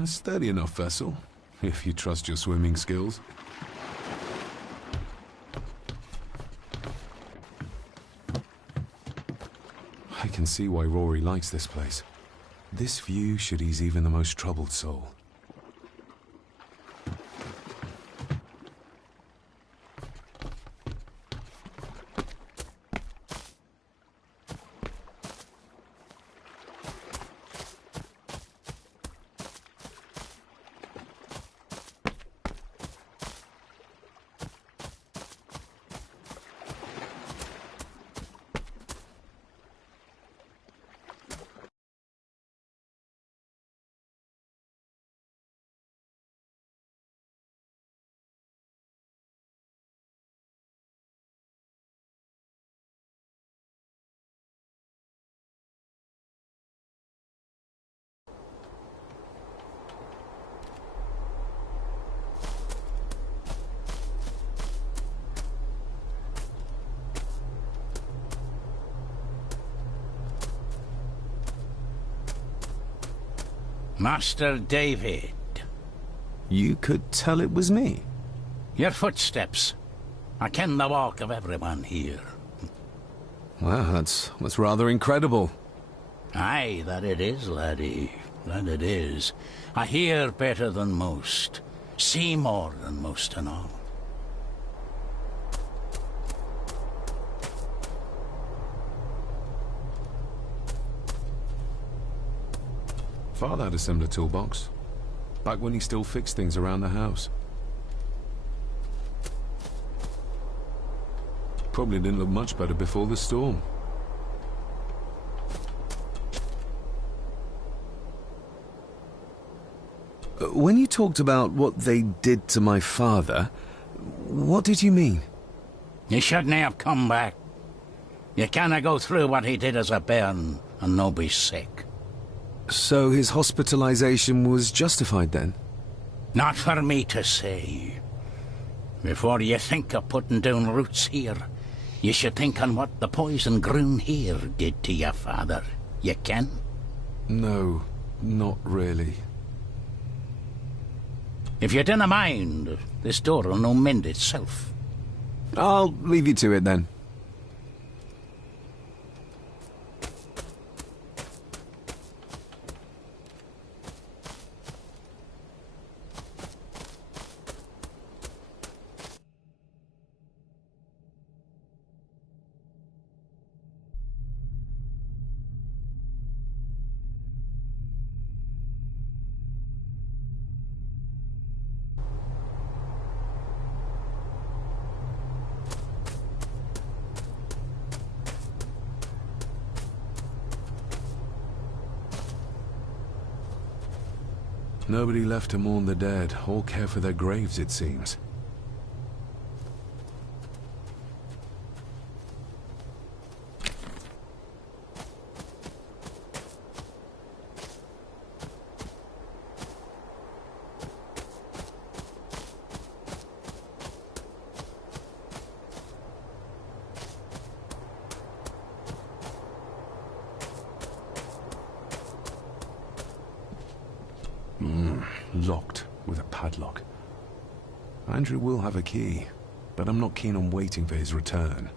A sturdy enough vessel, if you trust your swimming skills. I can see why Rory likes this place. This view should ease even the most troubled soul. Master David. You could tell it was me. Your footsteps. I ken the walk of everyone here. Well, that's rather incredible. Aye, that it is, laddie. That it is. I hear better than most. See more than most and all. Father had a similar toolbox, back when he still fixed things around the house. Probably didn't look much better before the storm. When you talked about what they did to my father, what did you mean? You shouldn't have come back. You canna go through what he did as a bairn and no be sick. So his hospitalization was justified then? Not for me to say. Before you think of putting down roots here, you should think on what the poison grown here did to your father. You can? No, not really. If you dinna mind, this door'll no mend itself. I'll leave you to it then. Nobody left to mourn the dead, or care for their graves, it seems. Locked with a padlock. Andrew will have a key, but I'm not keen on waiting for his return.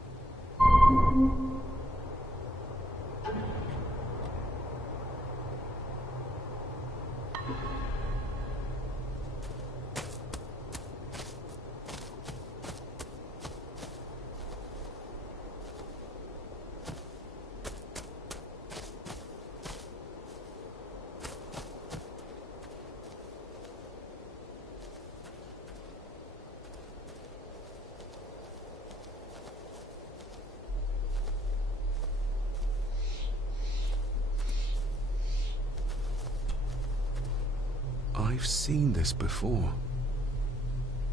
I've seen this before.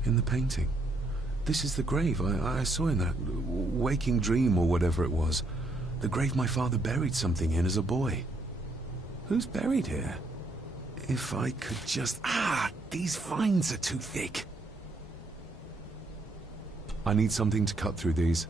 In the painting. This is the grave I saw in that waking dream or whatever it was. The grave my father buried something in as a boy. Who's buried here? If I could just... these vines are too thick. I need something to cut through these.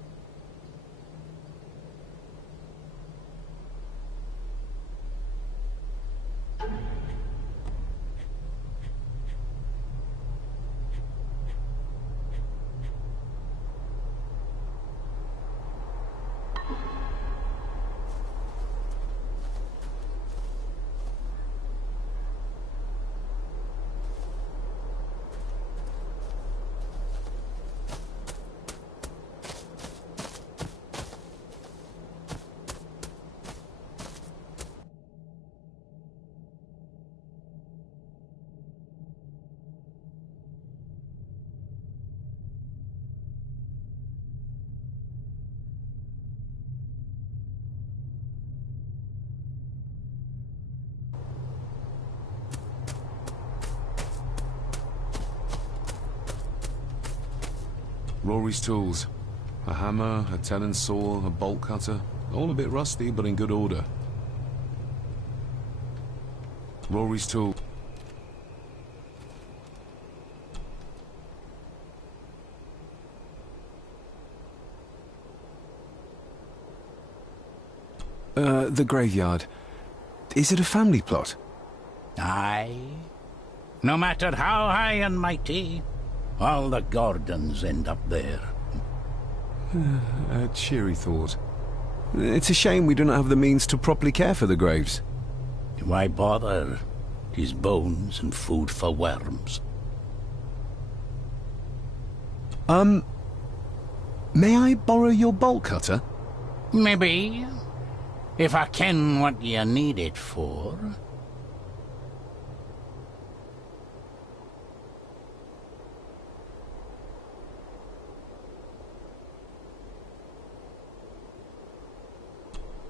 Rory's tools. A hammer, a tenon saw, a bolt cutter. All a bit rusty, but in good order. Rory's tool. The graveyard. Is it a family plot? Aye. No matter how high and mighty, all the Gordons end up there. A cheery thought. It's a shame we do not have the means to properly care for the graves. Why bother? 'Tis bones and food for worms. May I borrow your bolt cutter? Maybe. If I ken what you need it for.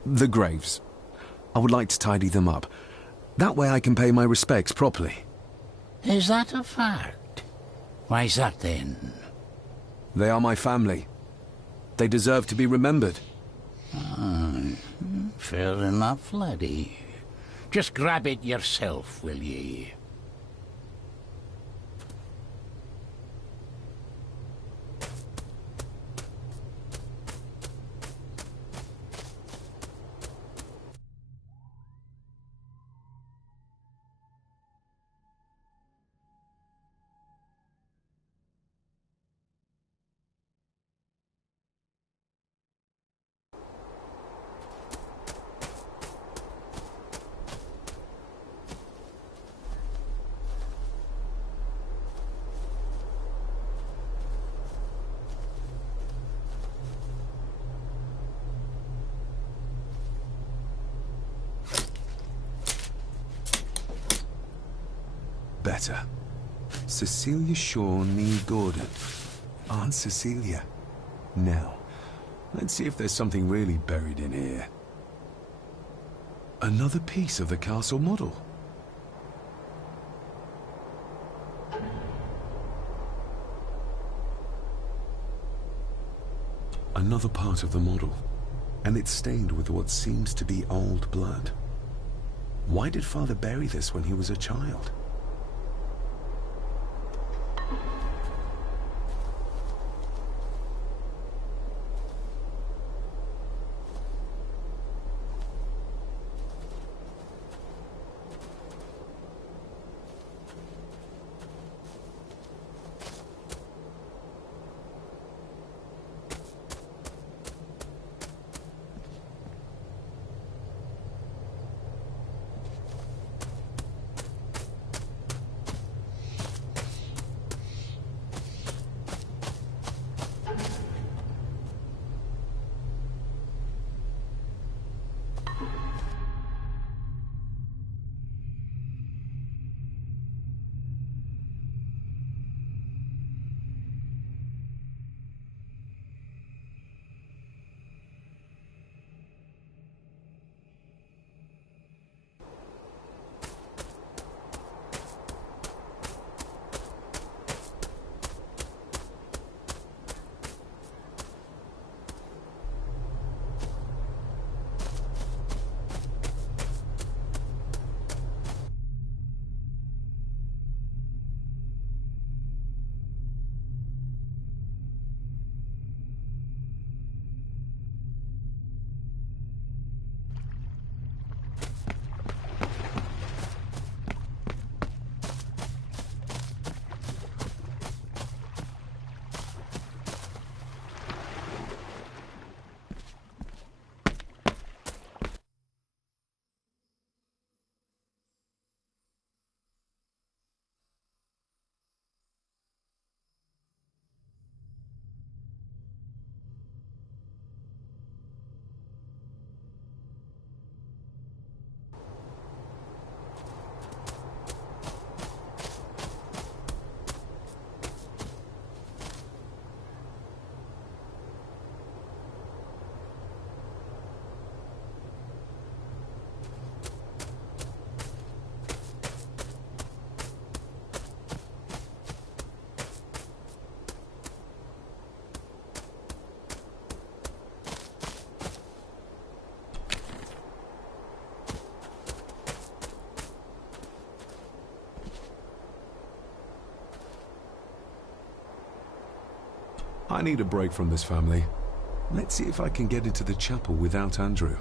The graves. I would like to tidy them up. That way I can pay my respects properly. Is that a fact? Why's that then? They are my family. They deserve to be remembered. Fair enough, laddie. Just grab it yourself, will ye? Better. Cecilia Shaw, nee Gordon. Aunt Cecilia. Now, let's see if there's something really buried in here. Another piece of the castle model. Another part of the model, and it's stained with what seems to be old blood. Why did Father bury this when he was a child? I need a break from this family. Let's see if I can get into the chapel without Andrew.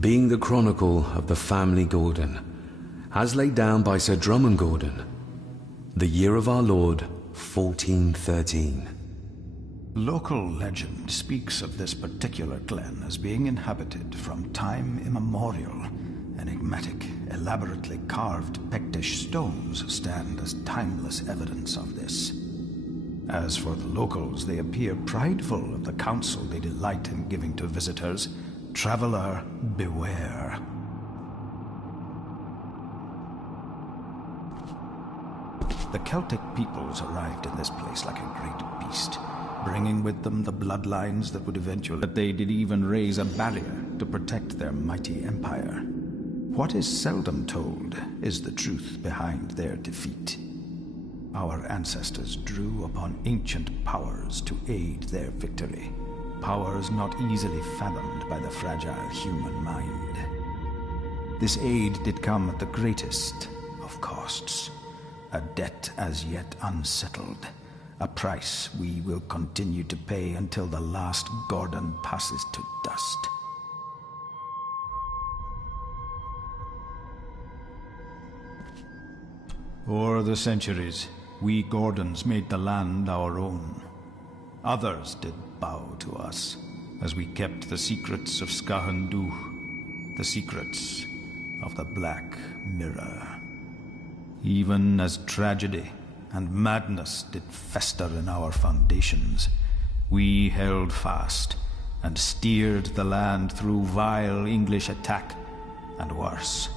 Being the chronicle of the family Gordon, as laid down by Sir Drummond Gordon, the year of our Lord, 1413. Local legend speaks of this particular glen as being inhabited from time immemorial. Enigmatic, elaborately carved Pictish stones stand as timeless evidence of this. As for the locals, they appear prideful of the counsel they delight in giving to visitors. Traveler, beware. The Celtic peoples arrived in this place like a great beast, bringing with them the bloodlines that would eventually... But they did even raise a barrier to protect their mighty empire. What is seldom told is the truth behind their defeat. Our ancestors drew upon ancient powers to aid their victory. Powers not easily fathomed by the fragile human mind. This aid did come at the greatest of costs. A debt as yet unsettled. A price we will continue to pay until the last Gordon passes to dust. O'er the centuries, we Gordons made the land our own. Others did bow to us, as we kept the secrets of Skahandu, the secrets of the Black Mirror. Even as tragedy and madness did fester in our foundations, we held fast and steered the land through vile English attack and worse.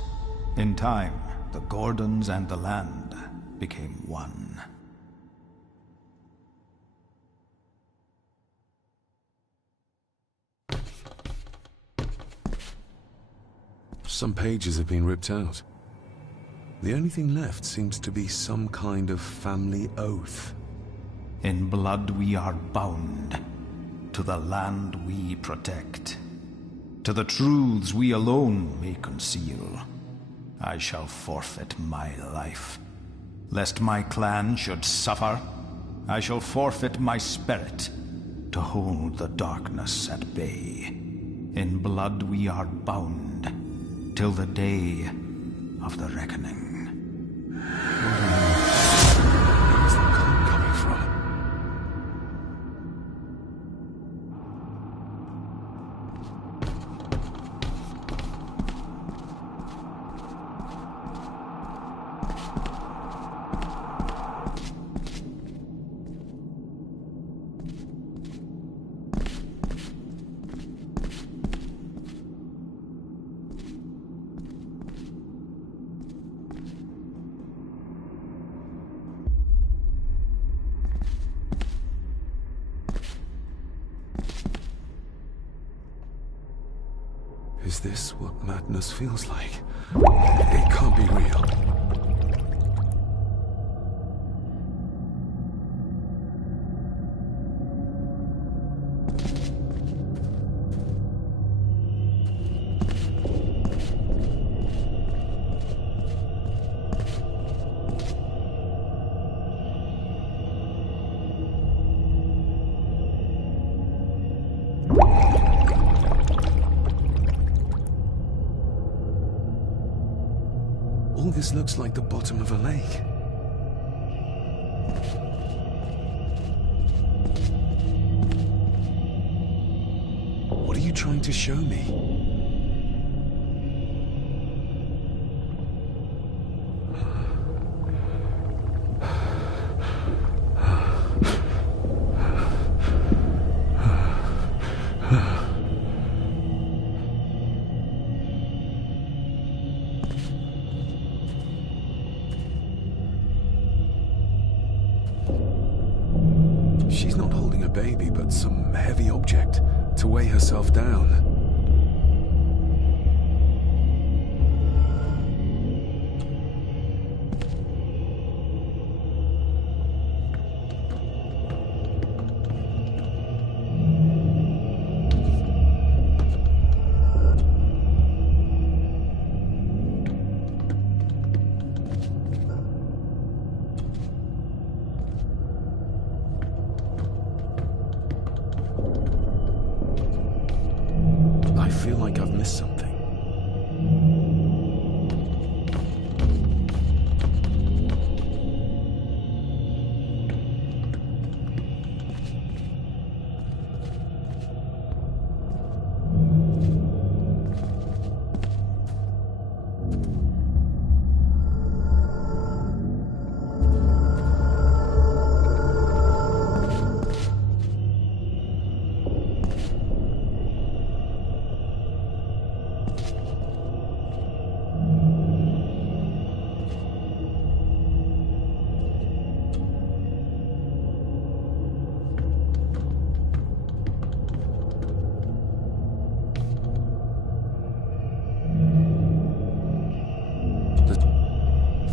In time, the Gordons and the land became one. Some pages have been ripped out. The only thing left seems to be some kind of family oath. In blood we are bound to the land we protect, to the truths we alone may conceal. I shall forfeit my life. Lest my clan should suffer, I shall forfeit my spirit to hold the darkness at bay. In blood we are bound till the day of the reckoning. Where is the calm coming from? Is this what madness feels like? It can't be real. All this looks like the bottom of a lake. What are you trying to show me? She's not holding a baby, but some heavy object to weigh herself down. I feel like I've missed something.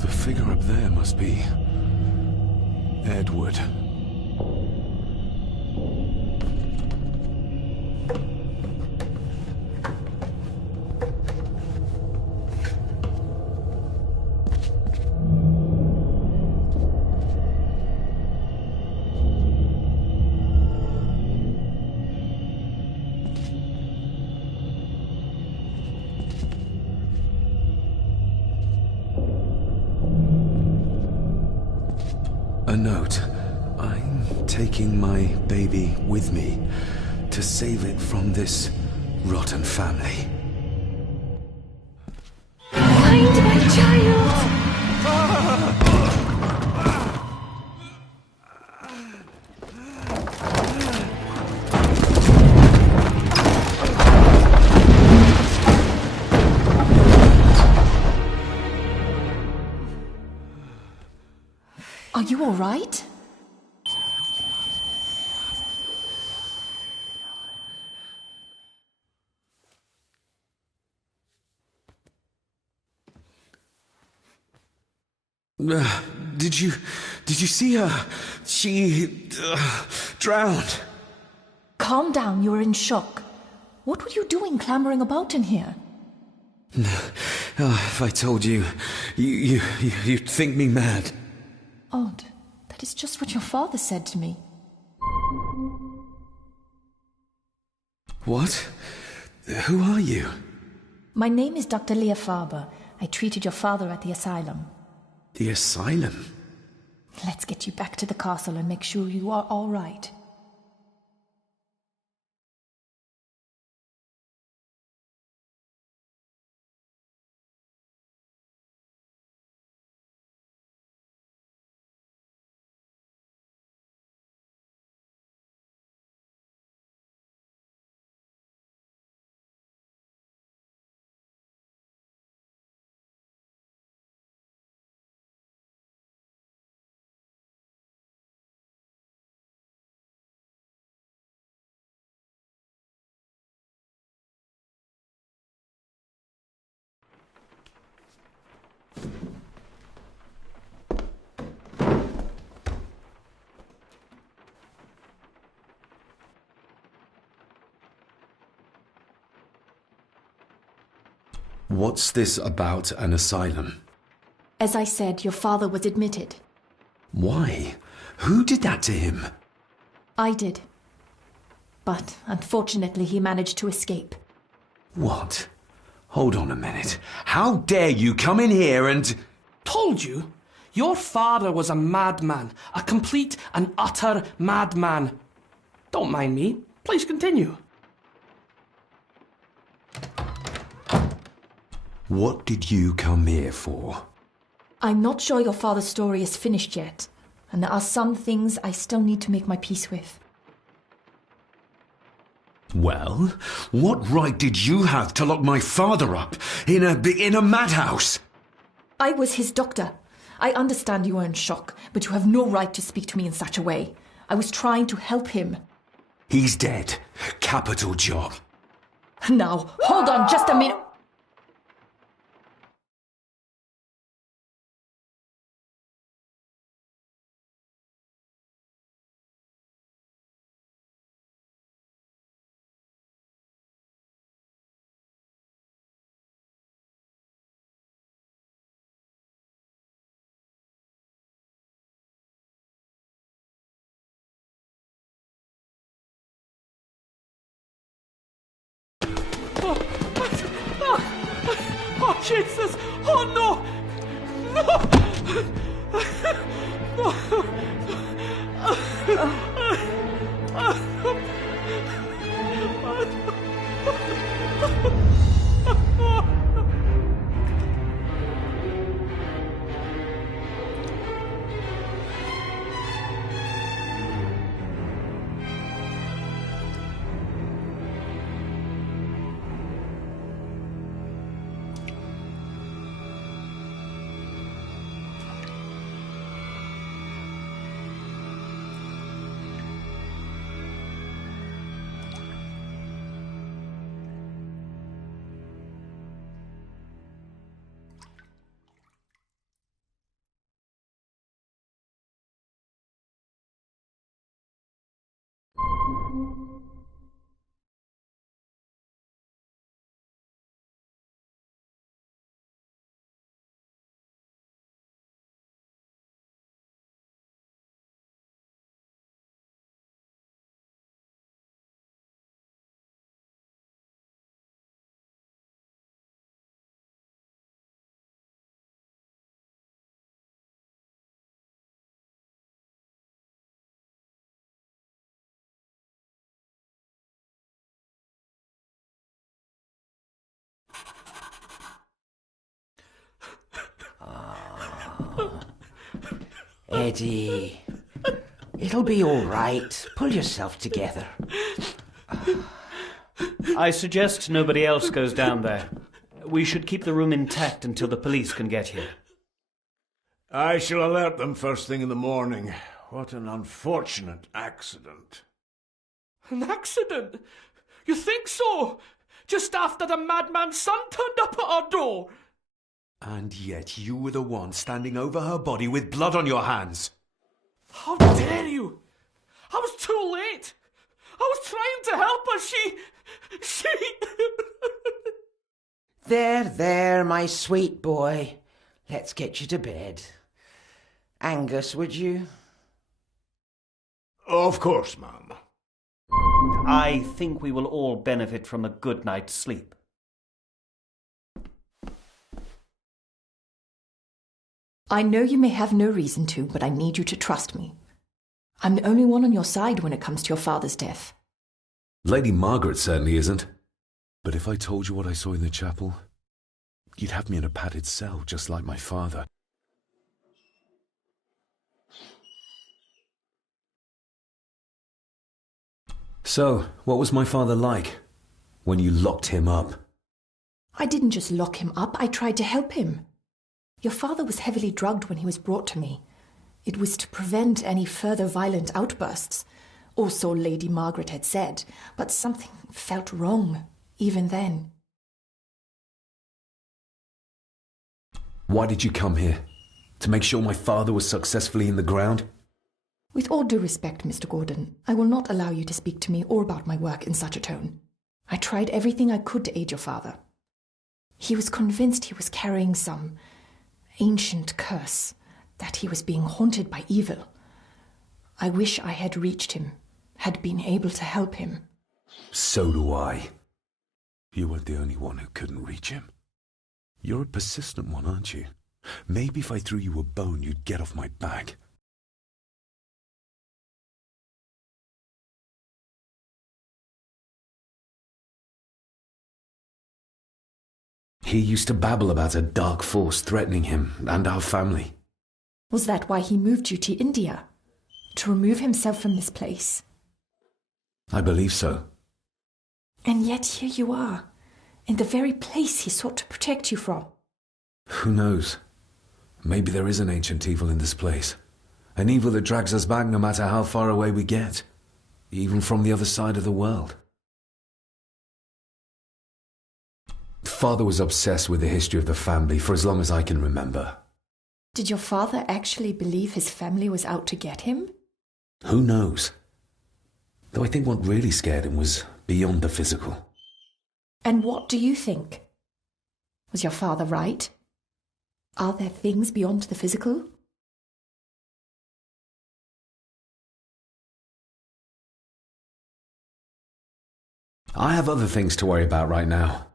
The figure up there must be Edward. A note. I'm taking my baby with me to save it from this rotten family. Find my child! Are you all right? Did you see her? She drowned. Calm down, you're in shock. What were you doing clambering about in here? If I told you, you'd think me mad. Odd. That is just what your father said to me. What? Who are you? My name is Dr. Lair. I treated your father at the asylum. The asylum? Let's get you back to the castle and make sure you are all right. What's this about an asylum? As I said, your father was admitted. Why? Who did that to him? I did. But unfortunately, he managed to escape. What? Hold on a minute. How dare you come in here and... Told you? Your father was a madman. A complete and utter madman. Don't mind me. Please continue. What did you come here for? I'm not sure your father's story is finished yet, and there are some things I still need to make my peace with. Well, what right did you have to lock my father up in a madhouse? I was his doctor. I understand you are in shock, but you have no right to speak to me in such a way. I was trying to help him. He's dead. Capital job. Now, hold on just a minute. Oh, Jesus! Oh, no! Eddie, it'll be all right. Pull yourself together. I suggest nobody else goes down there. We should keep the room intact until the police can get here. I shall alert them first thing in the morning. What an unfortunate accident. An accident? You think so? Just after the madman's son turned up at our door? And yet you were the one standing over her body with blood on your hands. How dare you? I was too late. I was trying to help her. She... There, my sweet boy. Let's get you to bed. Angus, would you? Of course, ma'am. I think we will all benefit from a good night's sleep. I know you may have no reason to, but I need you to trust me. I'm the only one on your side when it comes to your father's death. Lady Margaret certainly isn't. But if I told you what I saw in the chapel, you'd have me in a padded cell, just like my father. So, what was my father like when you locked him up? I didn't just lock him up, I tried to help him. Your father was heavily drugged when he was brought to me. It was to prevent any further violent outbursts, or so Lady Margaret had said, but something felt wrong, even then. Why did you come here? To make sure my father was successfully in the ground? With all due respect, Mr. Gordon, I will not allow you to speak to me or about my work in such a tone. I tried everything I could to aid your father. He was convinced he was carrying some ancient curse, that he was being haunted by evil. I wish I had reached him, had been able to help him. So do I. You weren't the only one who couldn't reach him. You're a persistent one, aren't you? Maybe if I threw you a bone, you'd get off my back. He used to babble about a dark force threatening him and our family. Was that why he moved you to India? To remove himself from this place? I believe so. And yet here you are, in the very place he sought to protect you from. Who knows? Maybe there is an ancient evil in this place. An evil that drags us back no matter how far away we get. Even from the other side of the world. Father was obsessed with the history of the family for as long as I can remember. Did your father actually believe his family was out to get him? Who knows? Though I think what really scared him was beyond the physical. And what do you think? Was your father right? Are there things beyond the physical? I have other things to worry about right now.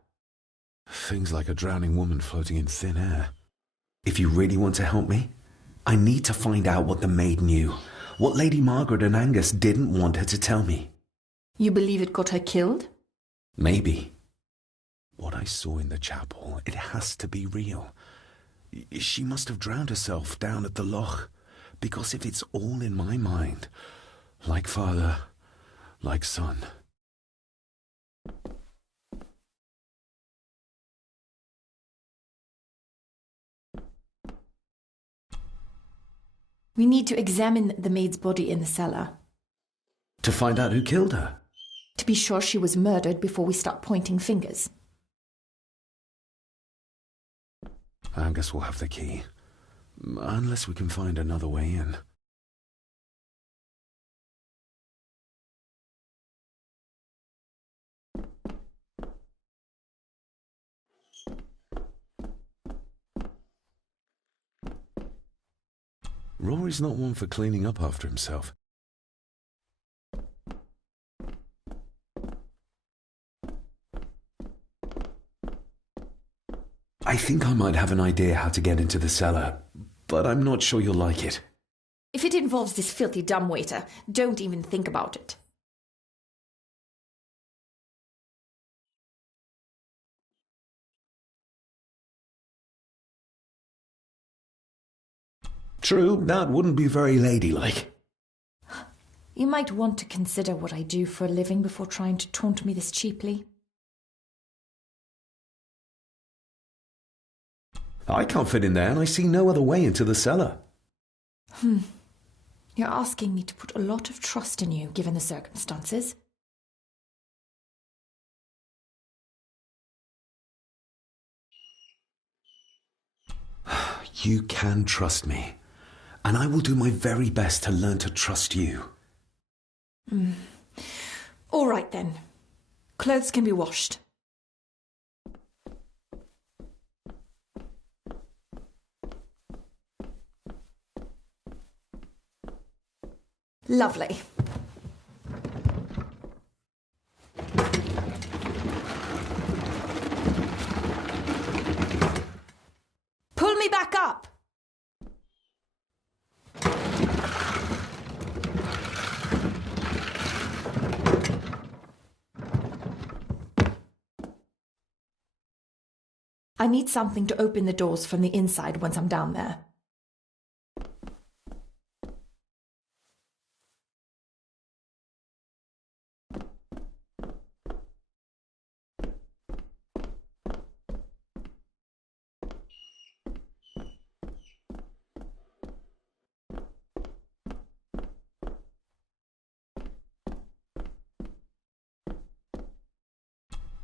Things like a drowning woman floating in thin air. If you really want to help me, I need to find out what the maid knew. What Lady Margaret and Angus didn't want her to tell me. You believe it got her killed? Maybe. What I saw in the chapel, it has to be real. She must have drowned herself down at the loch. Because if it's all in my mind, like father, like son. We need to examine the maid's body in the cellar. To find out who killed her? To be sure she was murdered before we start pointing fingers. Angus will have the key. Unless we can find another way in. Rory's not one for cleaning up after himself. I think I might have an idea how to get into the cellar, but I'm not sure you'll like it. If it involves this filthy dumbwaiter, don't even think about it. True, that wouldn't be very ladylike. You might want to consider what I do for a living before trying to taunt me this cheaply. I can't fit in there, and I see no other way into the cellar. You're asking me to put a lot of trust in you, given the circumstances. You can trust me, and I will do my very best to learn to trust you. All right, then. Clothes can be washed. Lovely. Pull me back up! I need something to open the doors from the inside once I'm down there.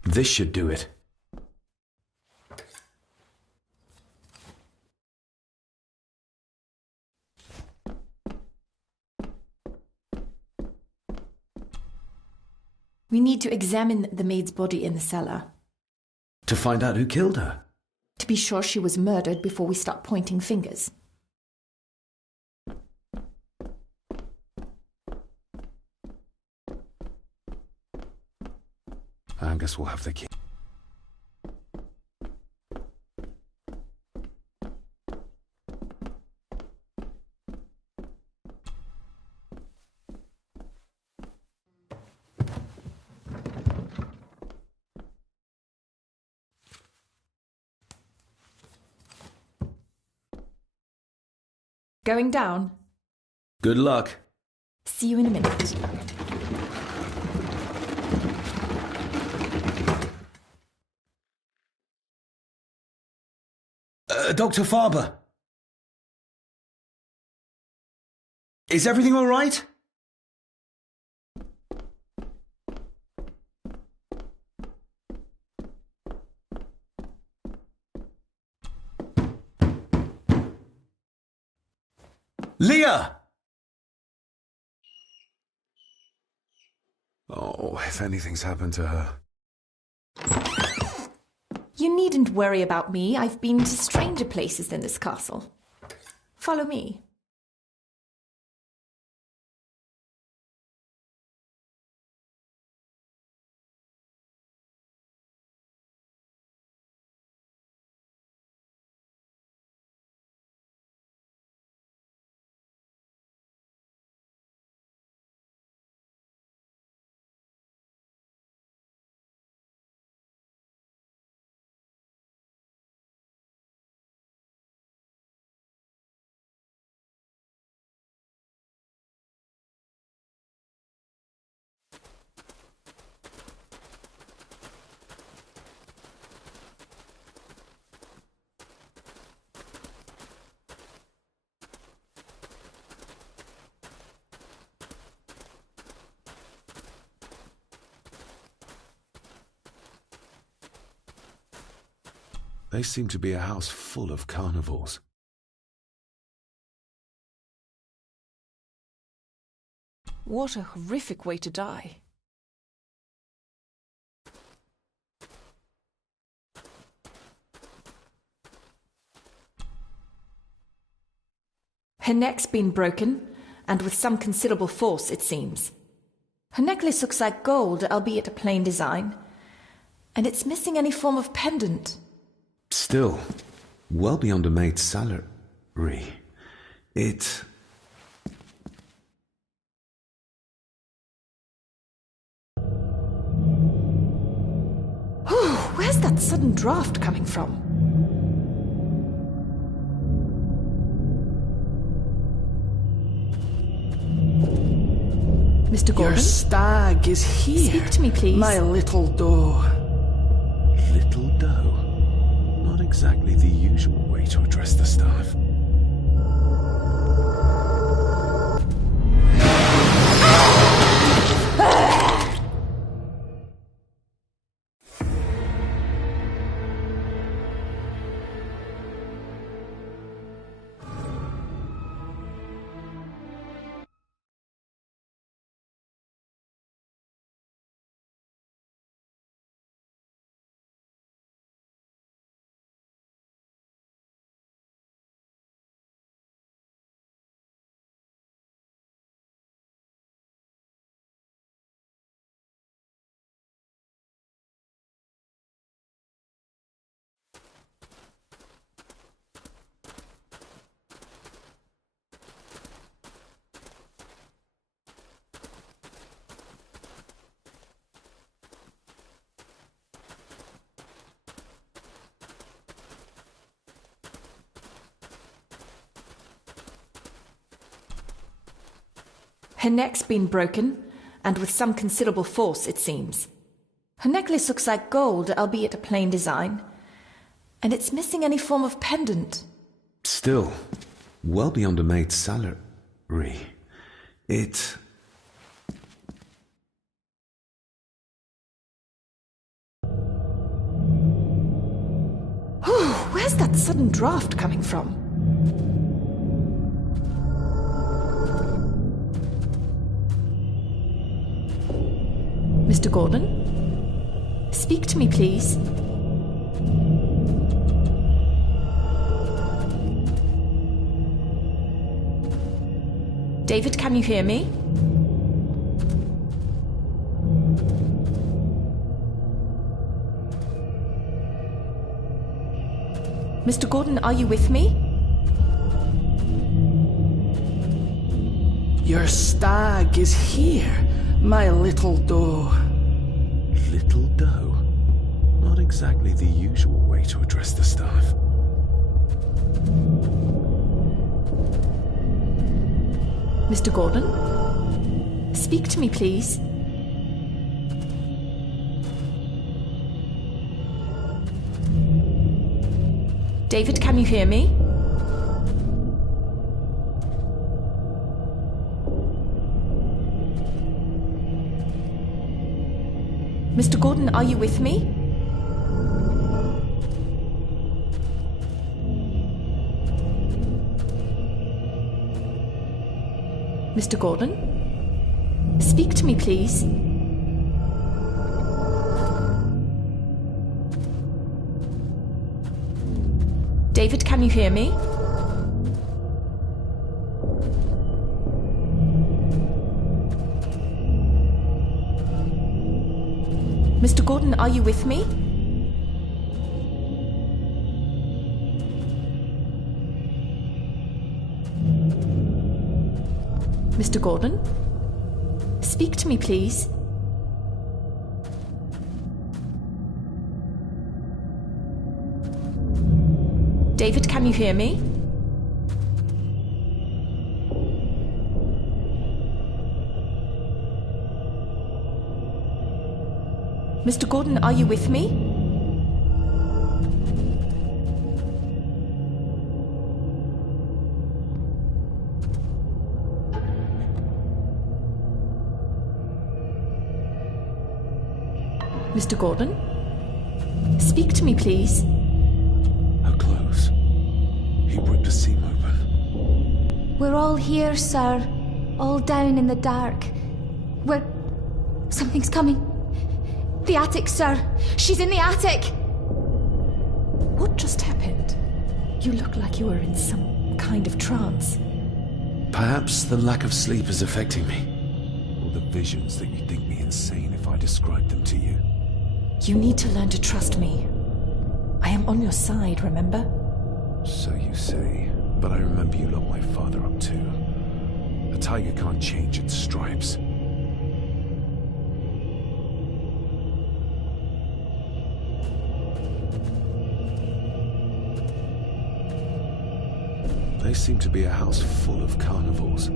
This should do it. We need to examine the maid's body in the cellar. To find out who killed her? To be sure she was murdered before we start pointing fingers. Angus will have the key. Going down. Good luck. See you in a minute. Dr. Farber. Is everything all right? Leah! Oh, if anything's happened to her. You needn't worry about me. I've been to stranger places than this castle. Follow me. They seem to be a house full of carnivores. What a horrific way to die. Her neck's been broken, and with some considerable force, it seems. Her necklace looks like gold, albeit a plain design, and it's missing any form of pendant. Still, well beyond a maid's salary. It... Where's that sudden draft coming from? Mr. Gordon? Your stag is here. Speak to me, please. My little doe. Little doe. Not exactly the usual way to address the staff. Her neck's been broken, and with some considerable force, it seems. Her necklace looks like gold, albeit a plain design, and it's missing any form of pendant. Still, well beyond a maid's salary. It... Where's that sudden draft coming from? Mr. Gordon? Speak to me, please. David, can you hear me? Mr. Gordon, are you with me? Your stag is here, my little doe. Little doe? Not exactly the usual way to address the staff. Mr. Gordon? Speak to me, please. David, can you hear me? Mr. Gordon, are you with me? Mr. Gordon? Speak to me, please. David, can you hear me? Mr. Gordon, are you with me? Mr. Gordon? Speak to me, please. David, can you hear me? Mr. Gordon, are you with me? Mr. Gordon? Speak to me, please. Her clothes. He ripped a seam open. We're all here, sir. All down in the dark. Something's coming. The attic, sir. She's in the attic. What just happened? You look like you were in some kind of trance. Perhaps the lack of sleep is affecting me. Or the visions that you'd think me insane if I described them to you. You need to learn to trust me. I am on your side, remember? So you say, but I remember you locked my father up too. A tiger can't change its stripes. They seem to be a house full of carnivores.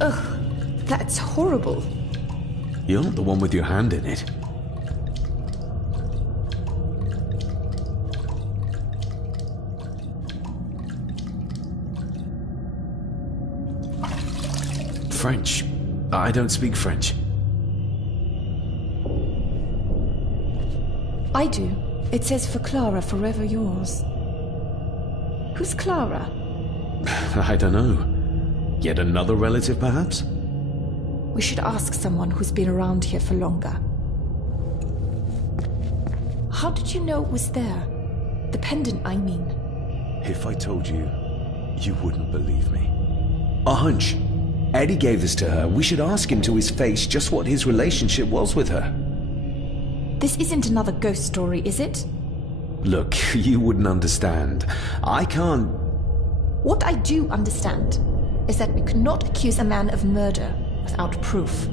Ugh, that's horrible. You're not the one with your hand in it. French. I don't speak French. I do. It says for Clara, forever yours. Who's Clara? I don't know. Yet another relative, perhaps? We should ask someone who's been around here for longer. How did you know it was there? The pendant, I mean. If I told you, you wouldn't believe me. A hunch. Eddie gave this to her. We should ask him to his face just what his relationship was with her. This isn't another ghost story, is it? Look, you wouldn't understand. I can't... What I do understand is that we could not accuse a man of murder without proof.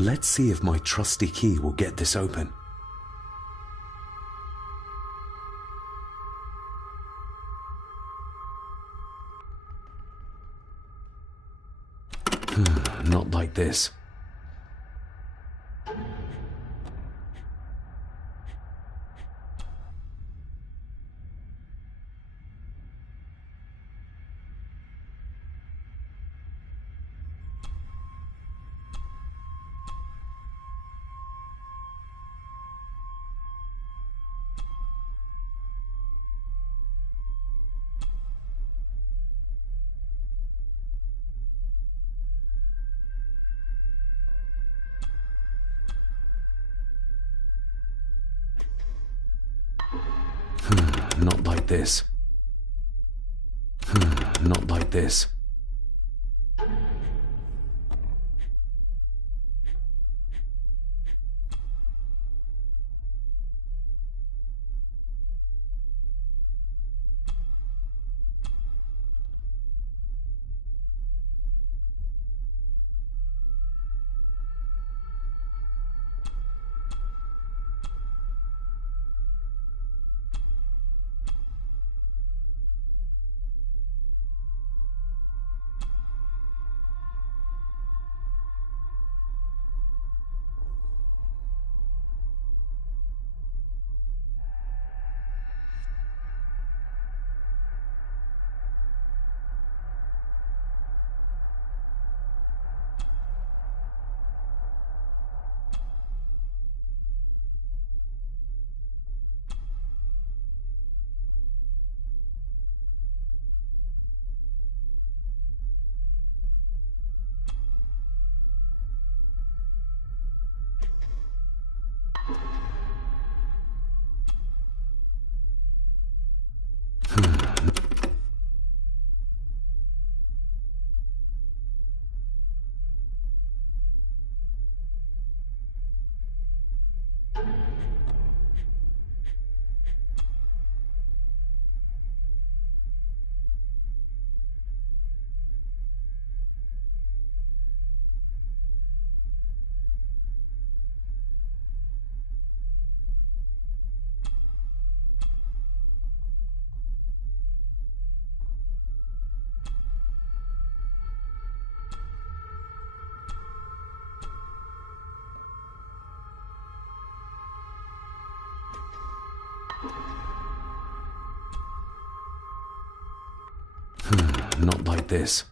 Let's see if my trusty key will get this open. Not like this. Not like this. Not like this. Not like this.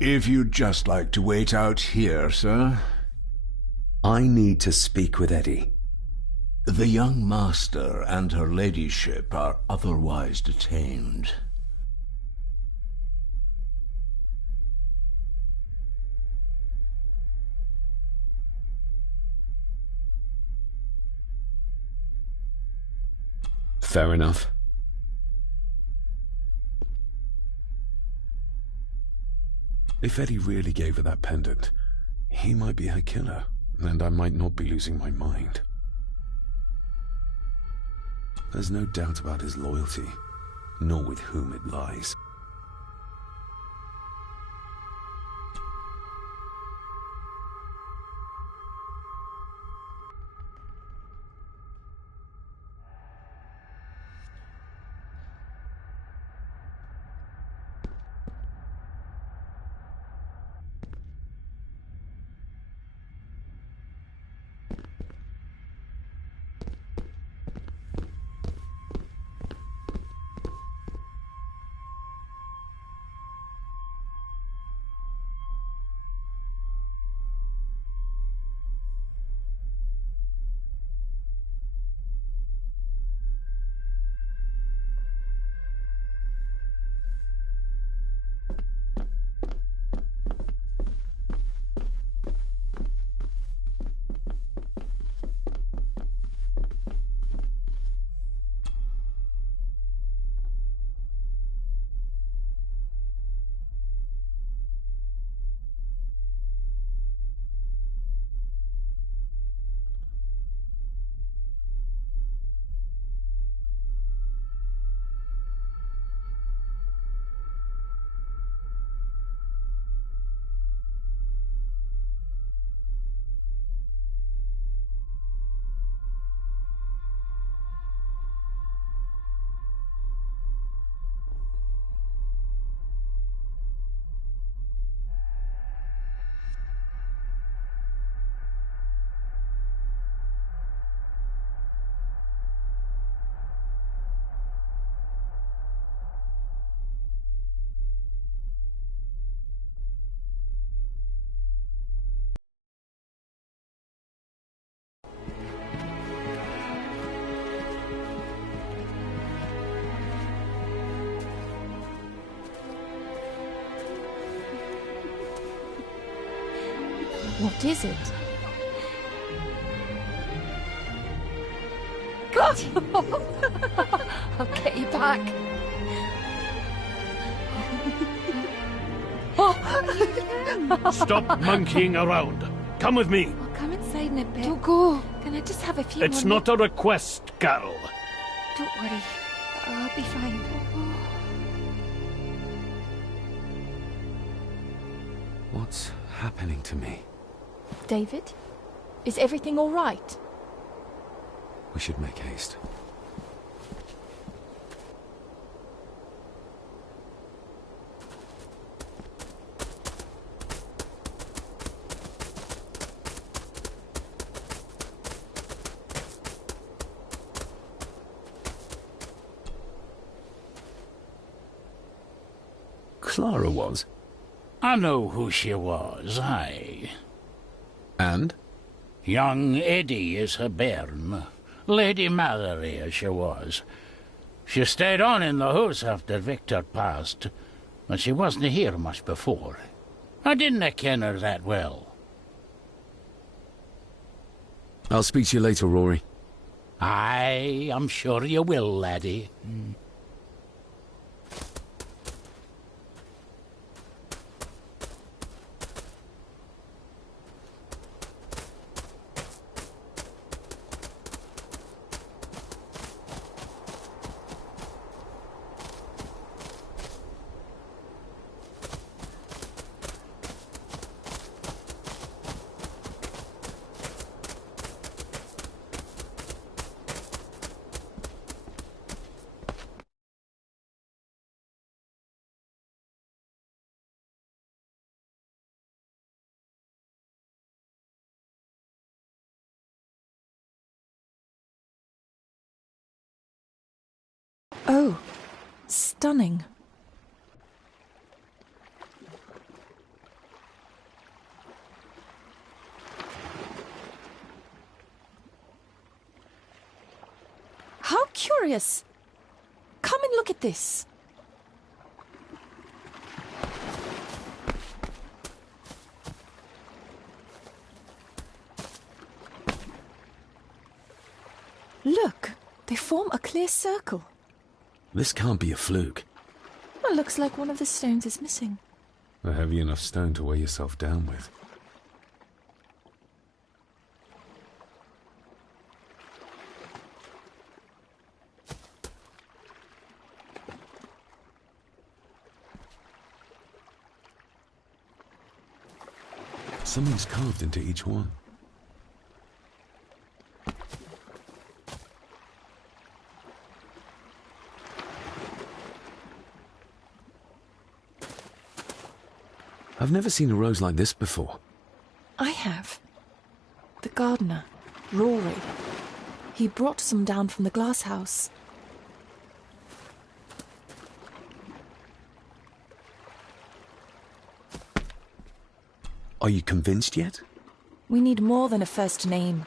If you'd just like to wait out here, sir. I need to speak with Eddie. The young master and her ladyship are otherwise detained. Fair enough. If Eddie really gave her that pendant, he might be her killer, and I might not be losing my mind. There's no doubt about his loyalty, nor with whom it lies. What is it? I'll get you back. Stop monkeying around. Come with me. I'll come inside in a bit. Don't go. Can I just have a few It's more not a request, Carol. Don't worry. I'll be fine. What's happening to me? David? Is everything all right? We should make haste. Clara was? I know who she was, aye. And? Young Eddie is her bairn. Lady Mallory, as she was. She stayed on in the house after Victor passed, but she wasn't here much before. I didn't ken her that well. I'll speak to you later, Rory. Aye, I'm sure you will, laddie. Oh, stunning. How curious. Come and look at this. Look, They form a clear circle. This can't be a fluke. Well, looks like one of the stones is missing. A heavy enough stone to weigh yourself down with. Something's carved into each one. I've never seen a rose like this before. I have. The gardener, Rory. He brought some down from the glass house. Are you convinced yet? We need more than a first name.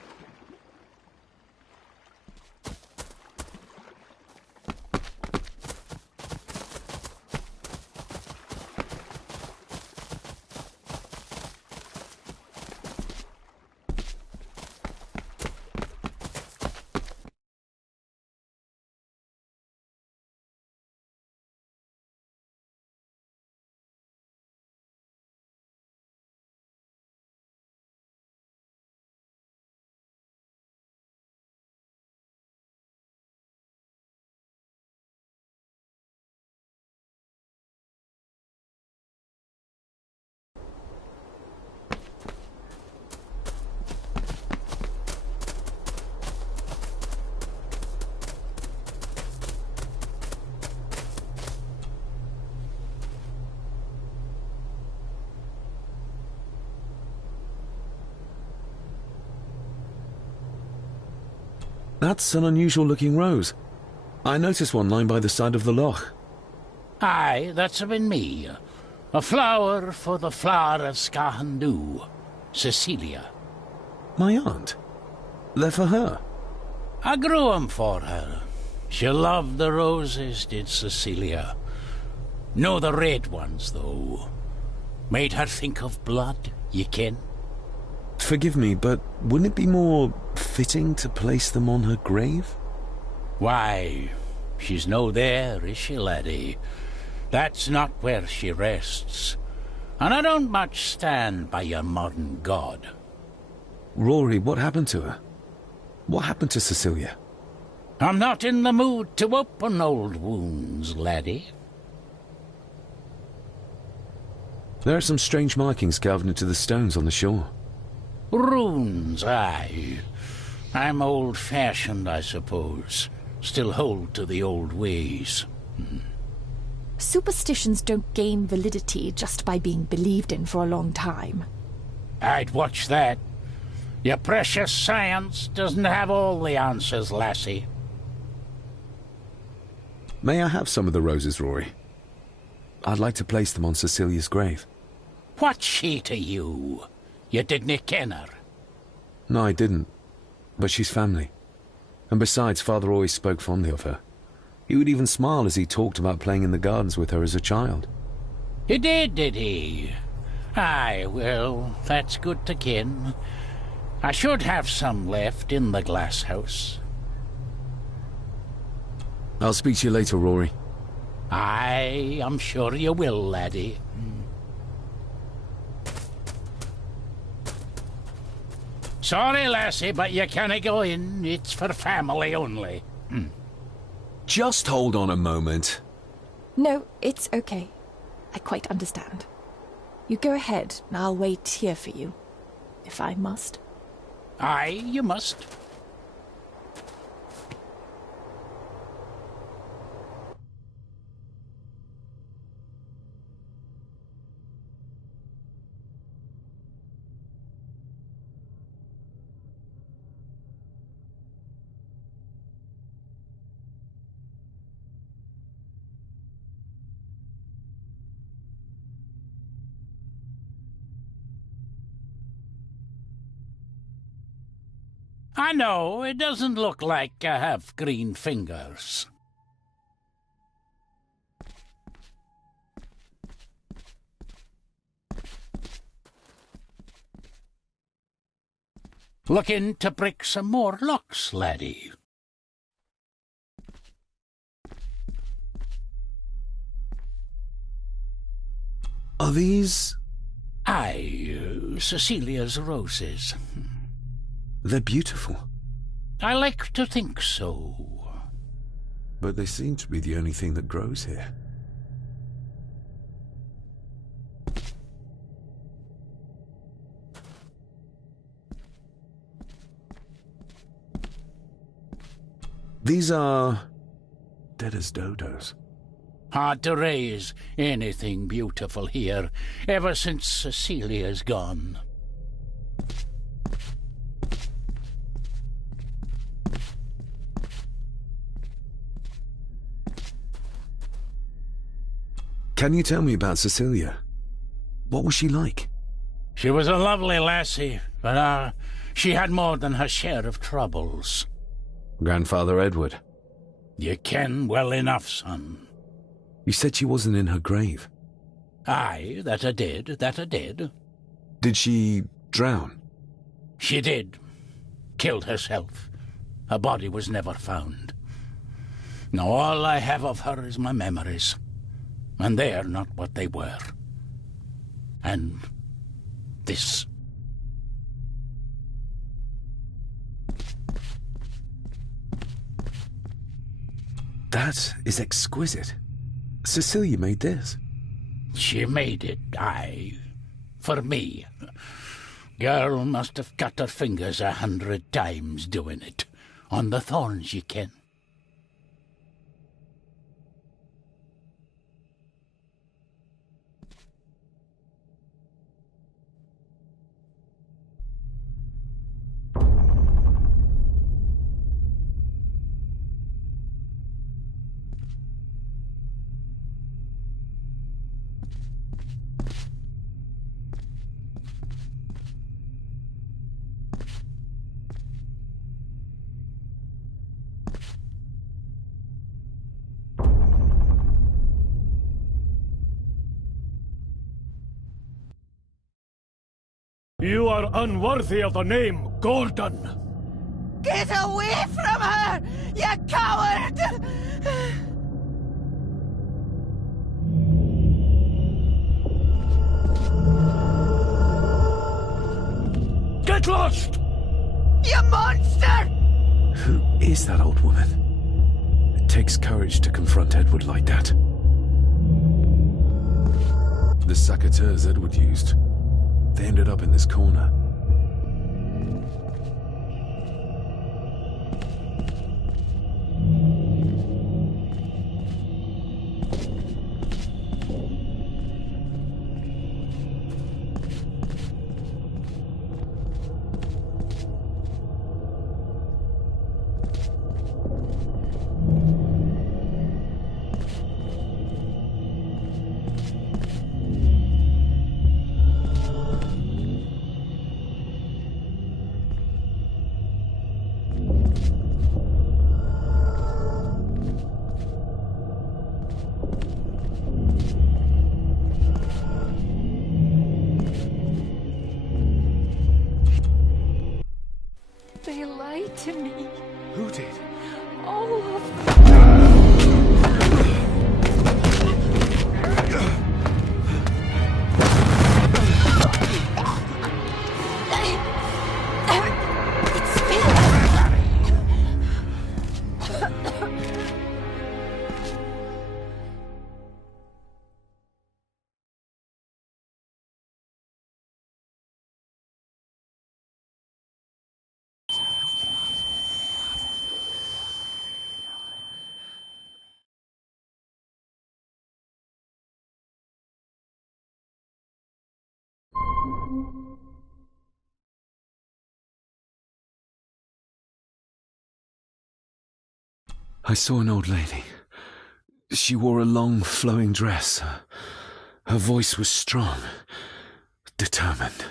That's an unusual-looking rose. I noticed one lying by the side of the loch. Aye, that's been me. A flower for the flower of Scahandoo, Cecilia. My aunt? They're for her? I grew 'em for her. She loved the roses, did Cecilia. No the red ones, though. Made her think of blood, ye ken. Forgive me, but wouldn't it be more fitting to place them on her grave? Why, she's no there, is she, laddie? That's not where she rests. And I don't much stand by your modern god. Rory, what happened to her? What happened to Cecilia? I'm not in the mood to open old wounds, laddie. There are some strange markings carved into the stones on the shore. Runes, aye. I'm old-fashioned, I suppose. Still hold to the old ways. Superstitions don't gain validity just by being believed in for a long time. I'd watch that. Your precious science doesn't have all the answers, lassie. May I have some of the roses, Rory? I'd like to place them on Cecilia's grave. What's she to you? You didn't ken her? No, I didn't. But she's family. And besides, Father always spoke fondly of her. He would even smile as he talked about playing in the gardens with her as a child. He did he? Aye, well, that's good to ken. I should have some left in the glass house. I'll speak to you later, Rory. Aye, I'm sure you will, laddie. Sorry, lassie, but you can't go in. It's for family only. Just hold on a moment. No, it's okay. I quite understand. You go ahead, and I'll wait here for you, if I must. Aye, you must. I know, it doesn't look like I have green fingers. Looking to break some more locks, laddie. Are these... Aye, Cecilia's roses. They're beautiful. I like to think so. But they seem to be the only thing that grows here. These are... dead as dodos. Hard to raise anything beautiful here, ever since Cecilia's gone. Can you tell me about Cecilia? What was she like? She was a lovely lassie, but she had more than her share of troubles. Grandfather Edward. You ken well enough, son. You said she wasn't in her grave. Aye, that I did. Did she drown? She did. Killed herself. Her body was never found. Now all I have of her is my memories. And they're not what they were. And this. That is exquisite. Cecilia made this. She made it, aye. For me. Girl must have cut her fingers 100 times doing it. On the thorns, ye ken. You are unworthy of the name Gordon. Get away from her, you coward! Get lost! You monster! Who is that old woman? It takes courage to confront Edward like that. The saboteur Edward used. They ended up in this corner. They lied to me. Who did? All of them. It's I saw an old lady. She wore a long, flowing dress. Her voice was strong, determined.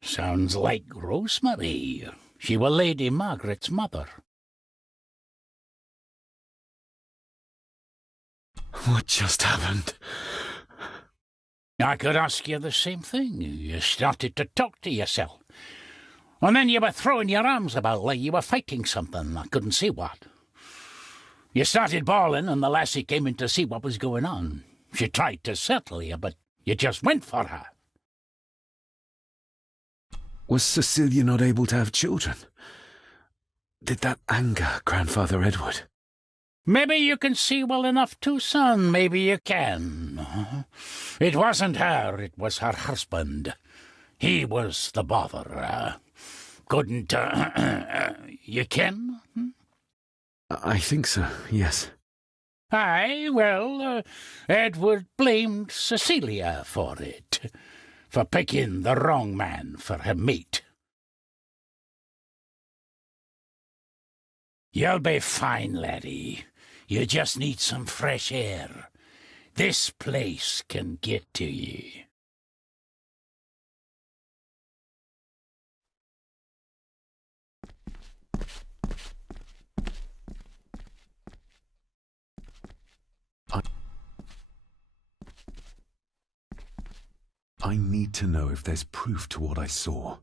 Sounds like Rosemary. She were Lady Margaret's mother. What just happened? I could ask you the same thing. You started to talk to yourself. And then you were throwing your arms about like you were fighting something. I couldn't see what. You started bawling and the lassie came in to see what was going on. She tried to settle you, but You just went for her. Was Cecilia not able to have children? Did that anger Grandfather Edward? Maybe you can see well enough too, son. Maybe you can. It wasn't her, it was her husband. He was the bother. Couldn't, you ken? I think so, yes. Aye, well, Edward blamed Cecilia for it, for picking the wrong man for her mate. You'll be fine, laddie. You just need some fresh air. This place can get to ye. I need to know if there's proof to what I saw.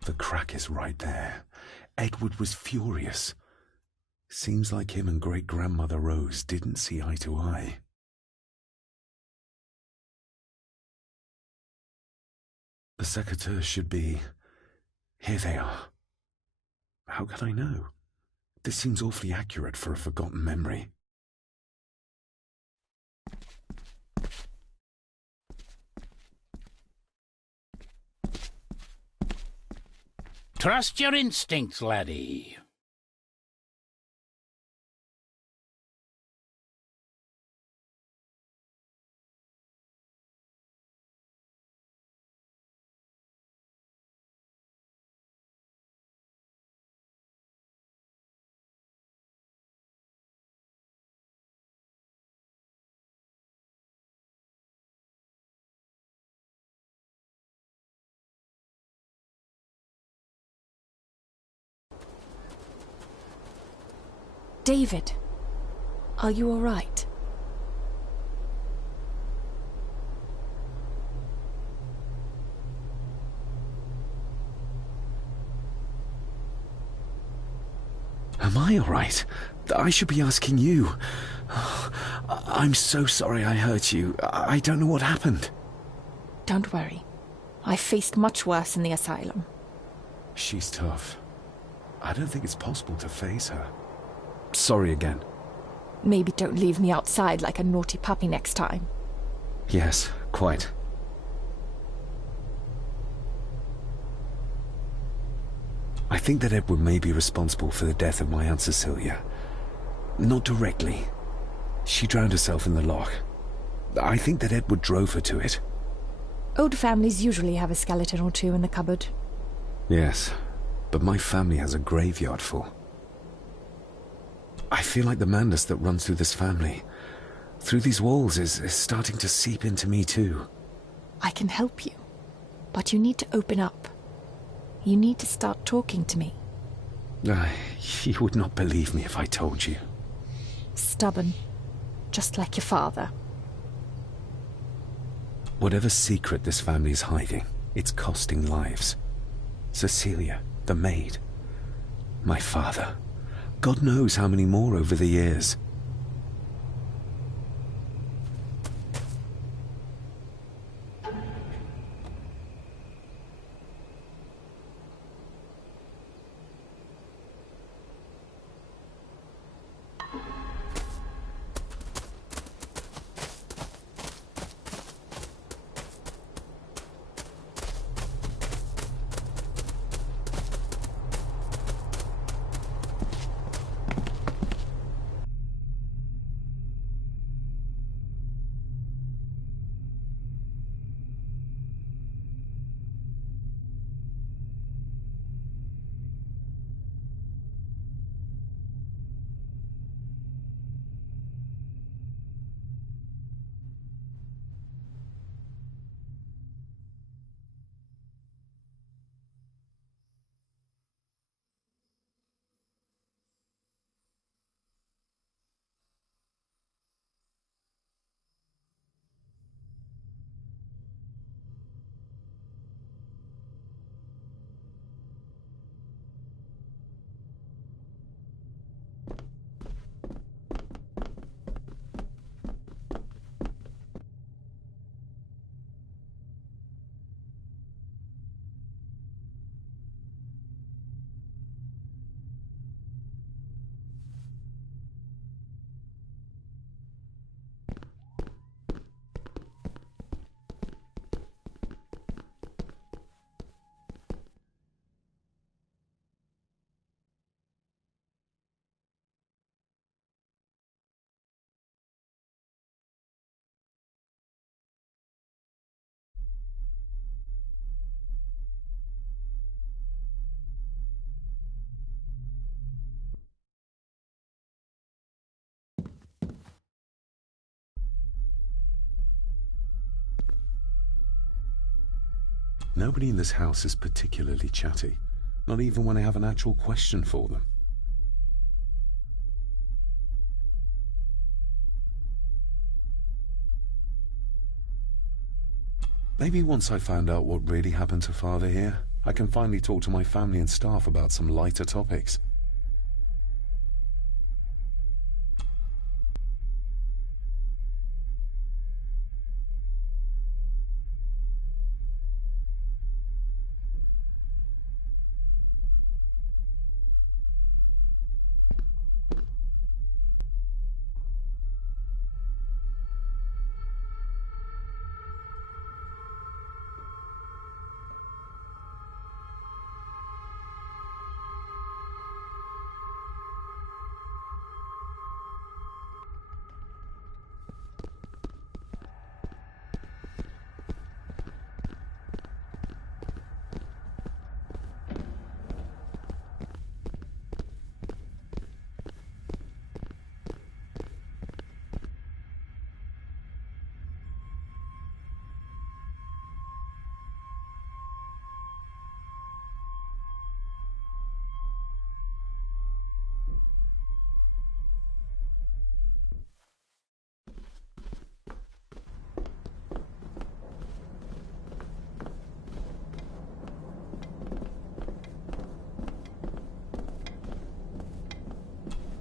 The crack is right there. Edward was furious. Seems like him and great-grandmother Rose didn't see eye to eye. The secateurs should be... Here they are. How could I know? This seems awfully accurate for a forgotten memory. Trust your instincts, laddie. David, are you all right? Am I all right? I should be asking you. I'm so sorry I hurt you. I don't know what happened. Don't worry. I faced much worse in the asylum. She's tough. I don't think it's possible to face her. Sorry again. Maybe don't leave me outside like a naughty puppy next time. Yes, quite. I think that Edward may be responsible for the death of my Aunt Cecilia. Not directly. She drowned herself in the loch. I think that Edward drove her to it. Old families usually have a skeleton or two in the cupboard. Yes, but my family has a graveyard full. I feel like the madness that runs through this family, through these walls, is starting to seep into me too. I can help you, but you need to open up. You need to start talking to me. You would not believe me if I told you. Stubborn, just like your father. Whatever secret this family is hiding, it's costing lives. Cecilia, the maid, my father. God knows how many more over the years. Nobody in this house is particularly chatty, not even when I have an actual question for them. Maybe once I find out what really happened to Father here, I can finally talk to my family and staff about some lighter topics.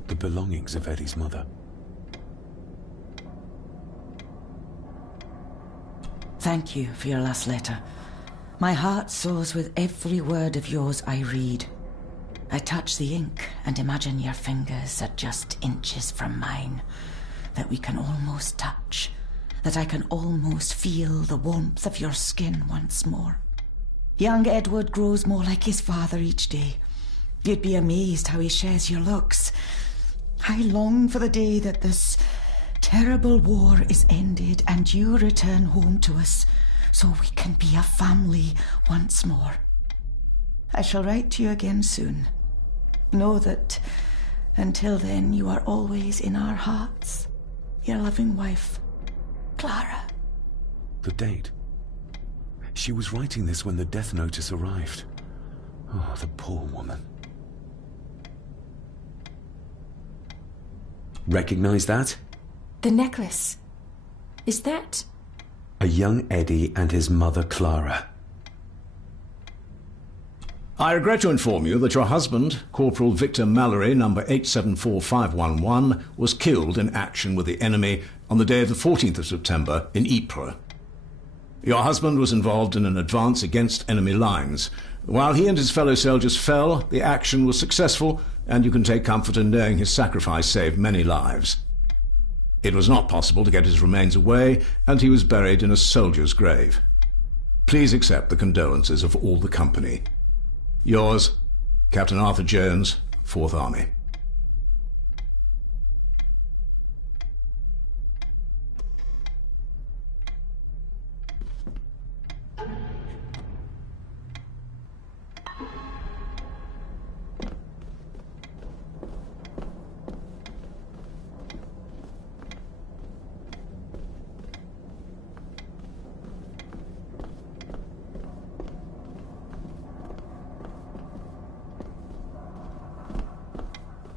The belongings of Eddie's mother. Thank you for your last letter. My heart soars with every word of yours I read. I touch the ink and imagine your fingers are just inches from mine, that we can almost touch, that I can almost feel the warmth of your skin once more. Young Edward grows more like his father each day. You'd be amazed how he shares your looks. I long for the day that this terrible war is ended and you return home to us so we can be a family once more. I shall write to you again soon. Know that until then you are always in our hearts. Your loving wife, Clara. The date. She was writing this when the death notice arrived. Oh, the poor woman. Recognize that? The necklace. Is that... A young Eddie and his mother Clara. I regret to inform you that your husband, Corporal Victor Mallory, number 874511, was killed in action with the enemy on the day of the 14th of September in Ypres. Your husband was involved in an advance against enemy lines. While he and his fellow soldiers fell, the action was successful, and you can take comfort in knowing his sacrifice saved many lives. It was not possible to get his remains away, and he was buried in a soldier's grave. Please accept the condolences of all the company. Yours, Captain Arthur Jones, 4th Army.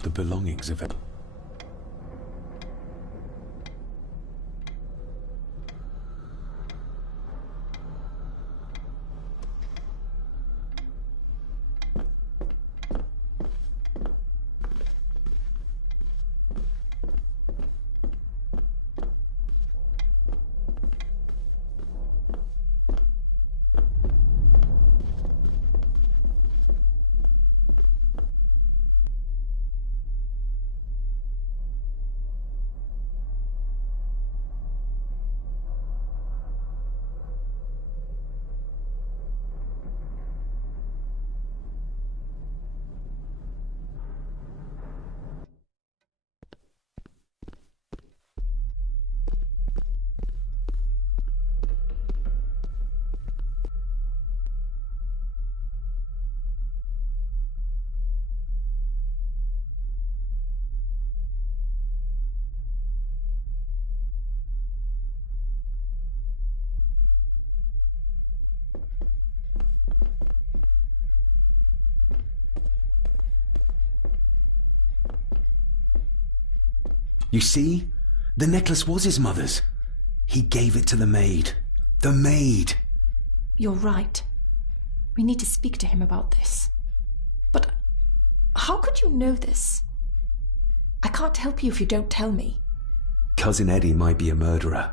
The belongings of... You see? The necklace was his mother's. He gave it to the maid. The maid! You're right. We need to speak to him about this. But how could you know this? I can't help you if you don't tell me. Cousin Eddie might be a murderer.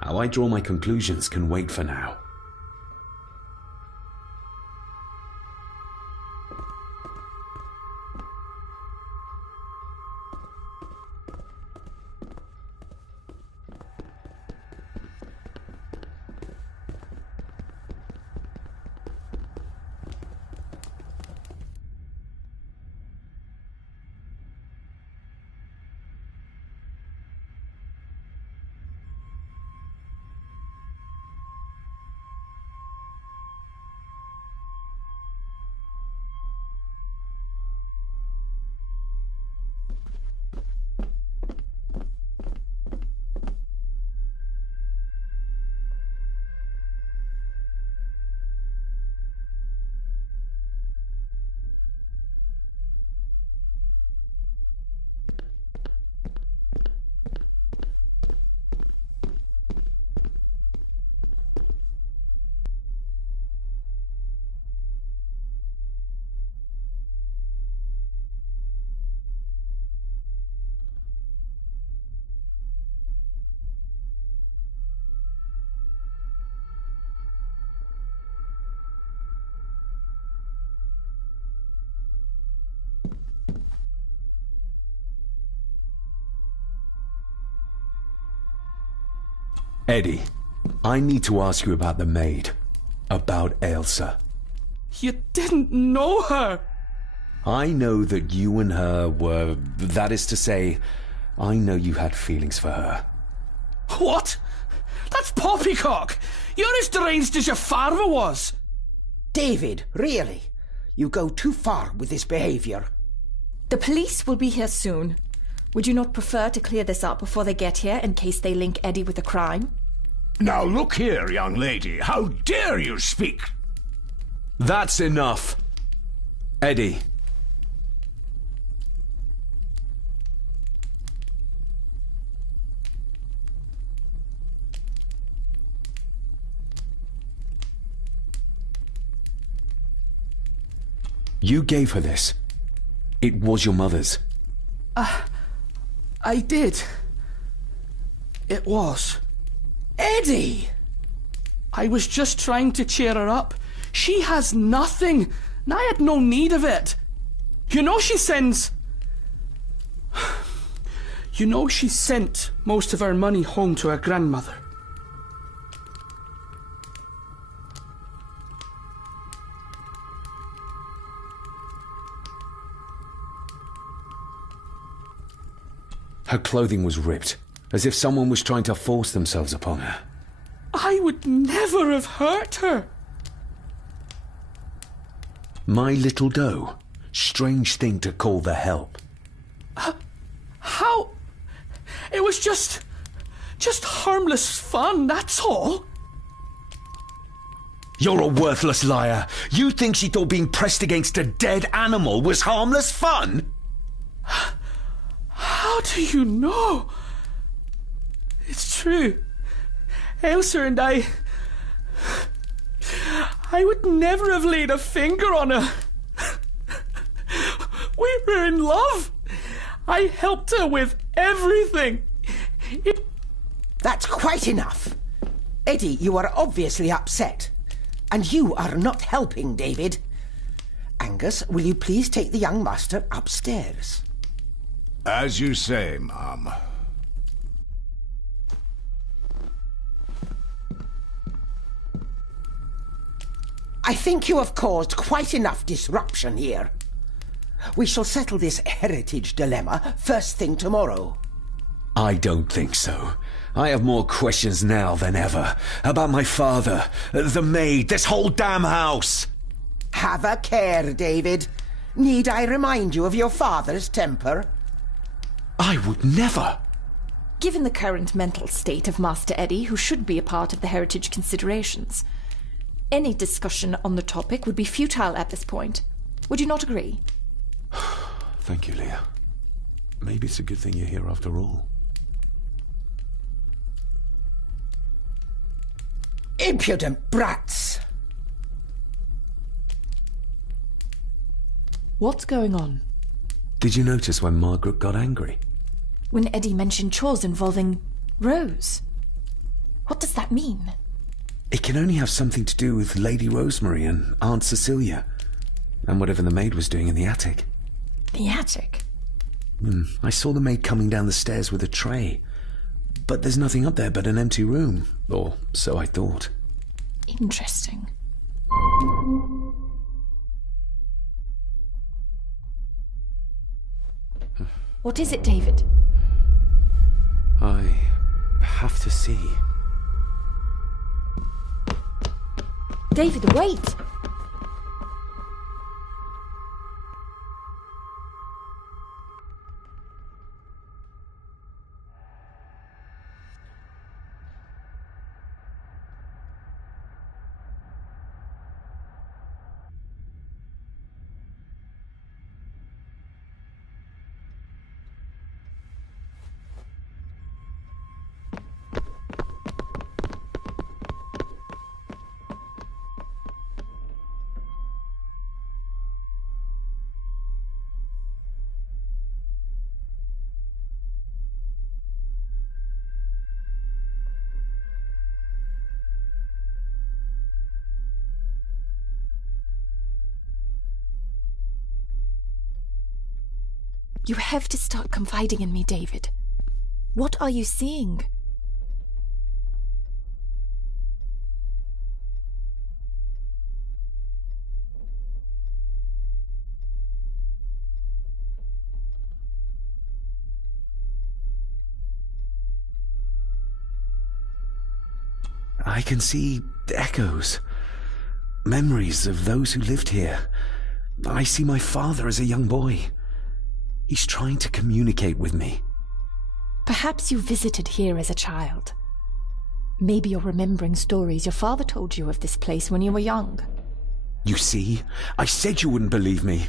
How I draw my conclusions can wait for now. Eddie, I need to ask you about the maid. About Ailsa. You didn't know her! I know that you and her were... That is to say, I know you had feelings for her. What? That's poppycock! You're as deranged as your father was! David, really? You go too far with this behaviour. The police will be here soon. Would you not prefer to clear this up before they get here in case they link Eddie with the crime? Now look here, young lady. How dare you speak? That's enough. Eddie. You gave her this. It was your mother's. I did. It was. Eddie! I was just trying to cheer her up. She has nothing, and I had no need of it. You know she sends... You know she sent most of her money home to her grandmother. Her clothing was ripped, as if someone was trying to force themselves upon her. I would never have hurt her. My little doe. Strange thing to call the help. How? It was just harmless fun, that's all. You're a worthless liar. You think she thought being pressed against a dead animal was harmless fun? How do you know? It's true. Ailsa and I would never have laid a finger on her. We were in love. I helped her with everything. That's quite enough. Eddie, you are obviously upset. And you are not helping, David. Angus, will you please take the young master upstairs? As you say, Mum. I think you have caused quite enough disruption here. We shall settle this heritage dilemma first thing tomorrow. I don't think so. I have more questions now than ever. About my father, the maid, this whole damn house. Have a care, David. Need I remind you of your father's temper? I would never. Given the current mental state of Master Eddie, who should be a part of the heritage considerations, any discussion on the topic would be futile at this point. Would you not agree? Thank you, Leah. Maybe it's a good thing you're here after all. Impudent brats! What's going on? Did you notice when Margaret got angry? When Eddie mentioned chores involving Rose. What does that mean? It can only have something to do with Lady Rosemary and Aunt Cecilia, and whatever the maid was doing in the attic. The attic? I saw the maid coming down the stairs with a tray, but there's nothing up there but an empty room, or so I thought. Interesting. What is it, David? I have to see. David, wait! You have to start confiding in me, David. What are you seeing? I can see echoes, memories of those who lived here. I see my father as a young boy. He's trying to communicate with me. Perhaps you visited here as a child. Maybe you're remembering stories your father told you of this place when you were young. You see? I said you wouldn't believe me.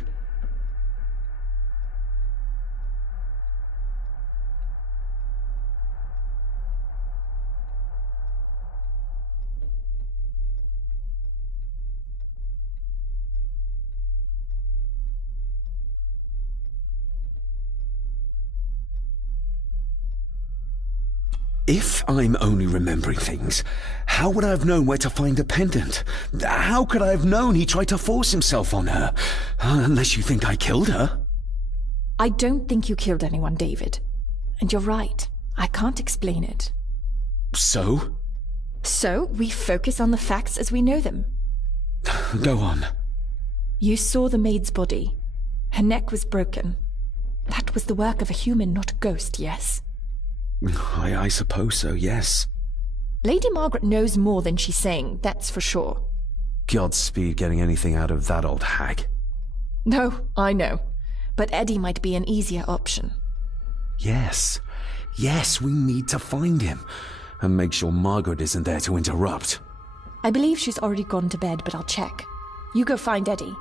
If I'm only remembering things, how would I have known where to find a pendant? How could I have known he tried to force himself on her? Unless you think I killed her. I don't think you killed anyone, David. And you're right. I can't explain it. So? So, we focus on the facts as we know them. Go on. You saw the maid's body. Her neck was broken. That was the work of a human, not a ghost, yes? I suppose so, yes. Lady Margaret knows more than she's saying, that's for sure. Godspeed getting anything out of that old hag. No, I know. But Eddie might be an easier option. Yes. Yes, we need to find him. And make sure Margaret isn't there to interrupt. I believe she's already gone to bed, but I'll check. You go find Eddie.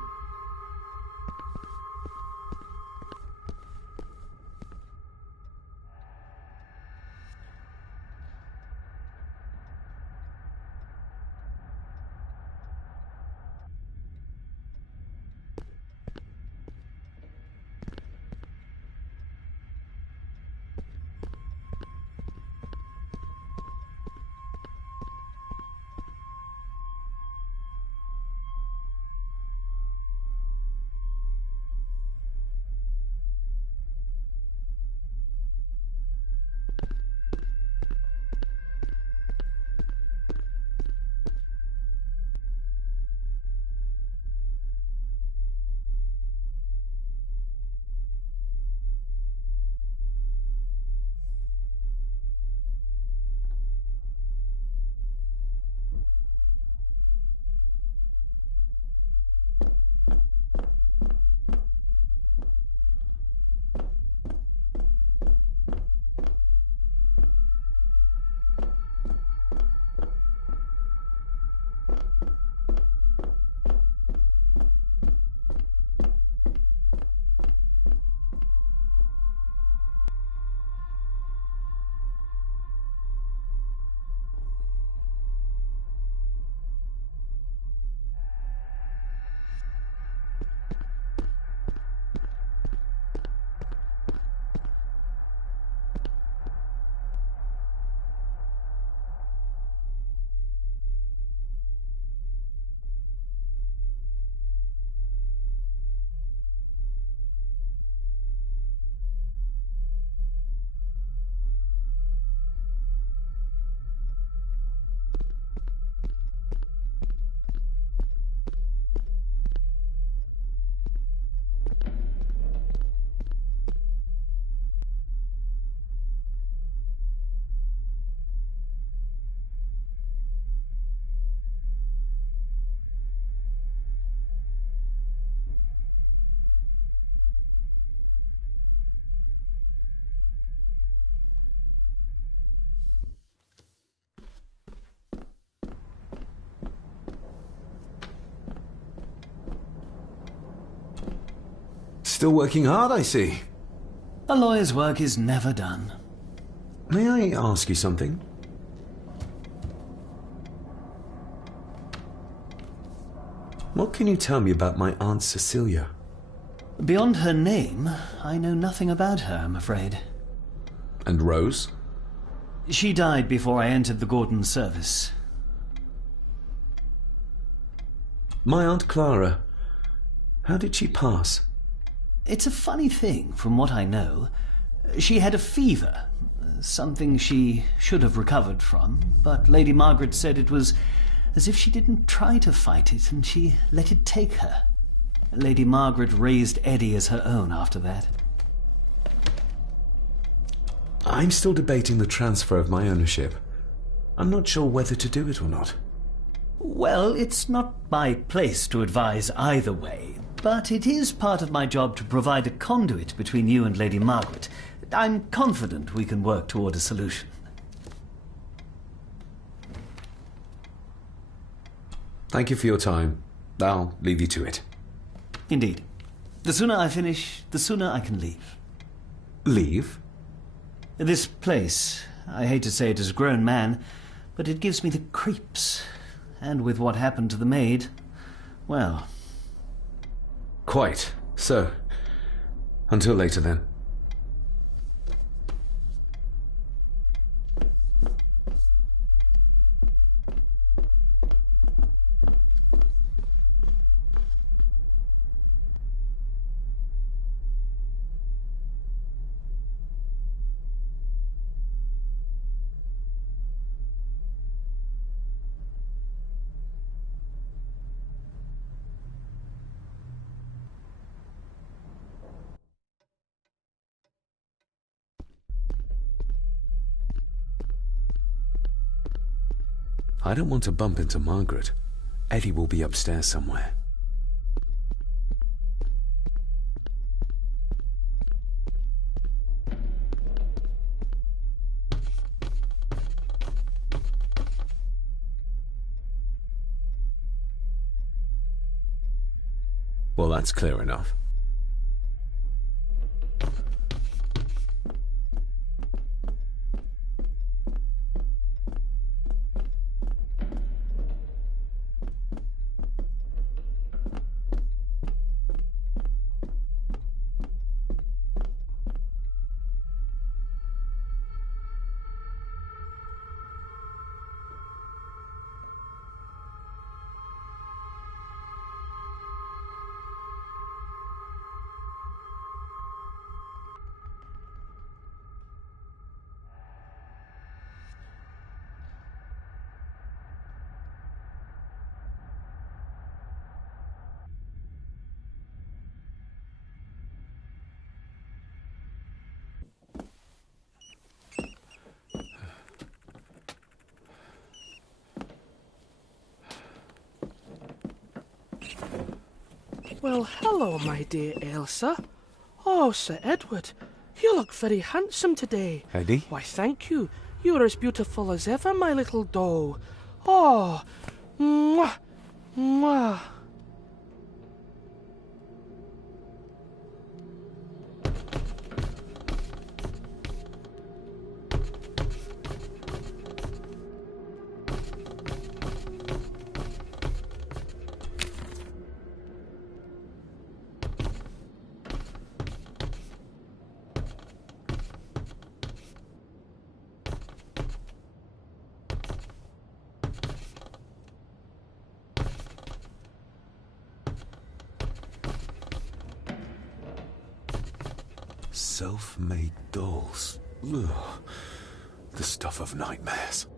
Still working hard, I see. A lawyer's work is never done. May I ask you something? What can you tell me about my Aunt Cecilia? Beyond her name, I know nothing about her, I'm afraid. And Rose? She died before I entered the Gordon service. My Aunt Clara. How did she pass? It's a funny thing, from what I know. She had a fever, something she should have recovered from, but Lady Margaret said it was as if she didn't try to fight it and she let it take her. Lady Margaret raised Eddie as her own after that. I'm still debating the transfer of my ownership. I'm not sure whether to do it or not. Well, it's not my place to advise either way, but it is part of my job to provide a conduit between you and Lady Margaret. I'm confident we can work toward a solution. Thank you for your time. I'll leave you to it. Indeed. The sooner I finish, the sooner I can leave. Leave? This place, I hate to say it as a grown man, but it gives me the creeps. And with what happened to the maid, well... Quite. So, until later then. I don't want to bump into Margaret. Eddie will be upstairs somewhere. Well, that's clear enough. Well, hello, my dear Elsa. Oh, Sir Edward, you look very handsome today. Eddie? Why, thank you. You're as beautiful as ever, my little doll. Oh, mwah, mwah. Self-made dolls. Ugh. The stuff of nightmares.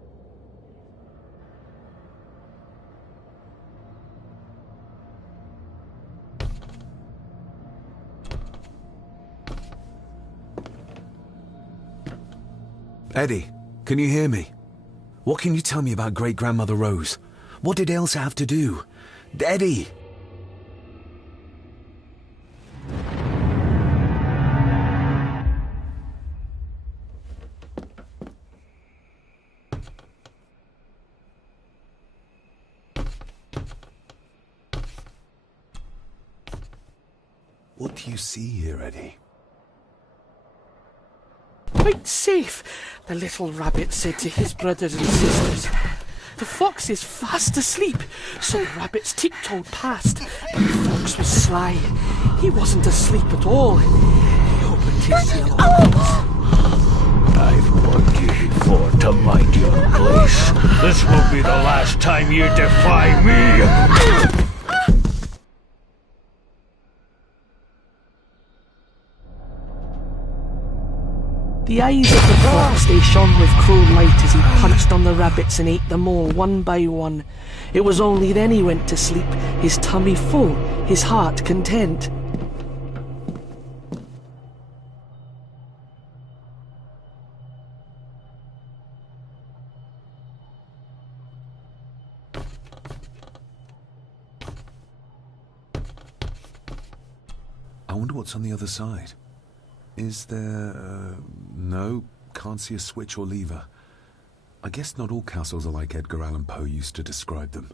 Eddie, can you hear me? What can you tell me about great-grandmother Rose? What did Elsa have to do? Eddie! What do you see here, Eddie? Quite safe, the little rabbit said to his brothers and sisters. The fox is fast asleep, so the rabbits tiptoed past, but the fox was sly. He wasn't asleep at all. He opened his yellow eyes. I've warned you before to mind your place. This will be the last time you defy me! The eyes of the fox, they shone with cruel light as he punched on the rabbits and ate them all one by one. It was only then he went to sleep, his tummy full, his heart content. I wonder what's on the other side. Is there... no, can't see a switch or lever. I guess not all castles are like Edgar Allan Poe used to describe them.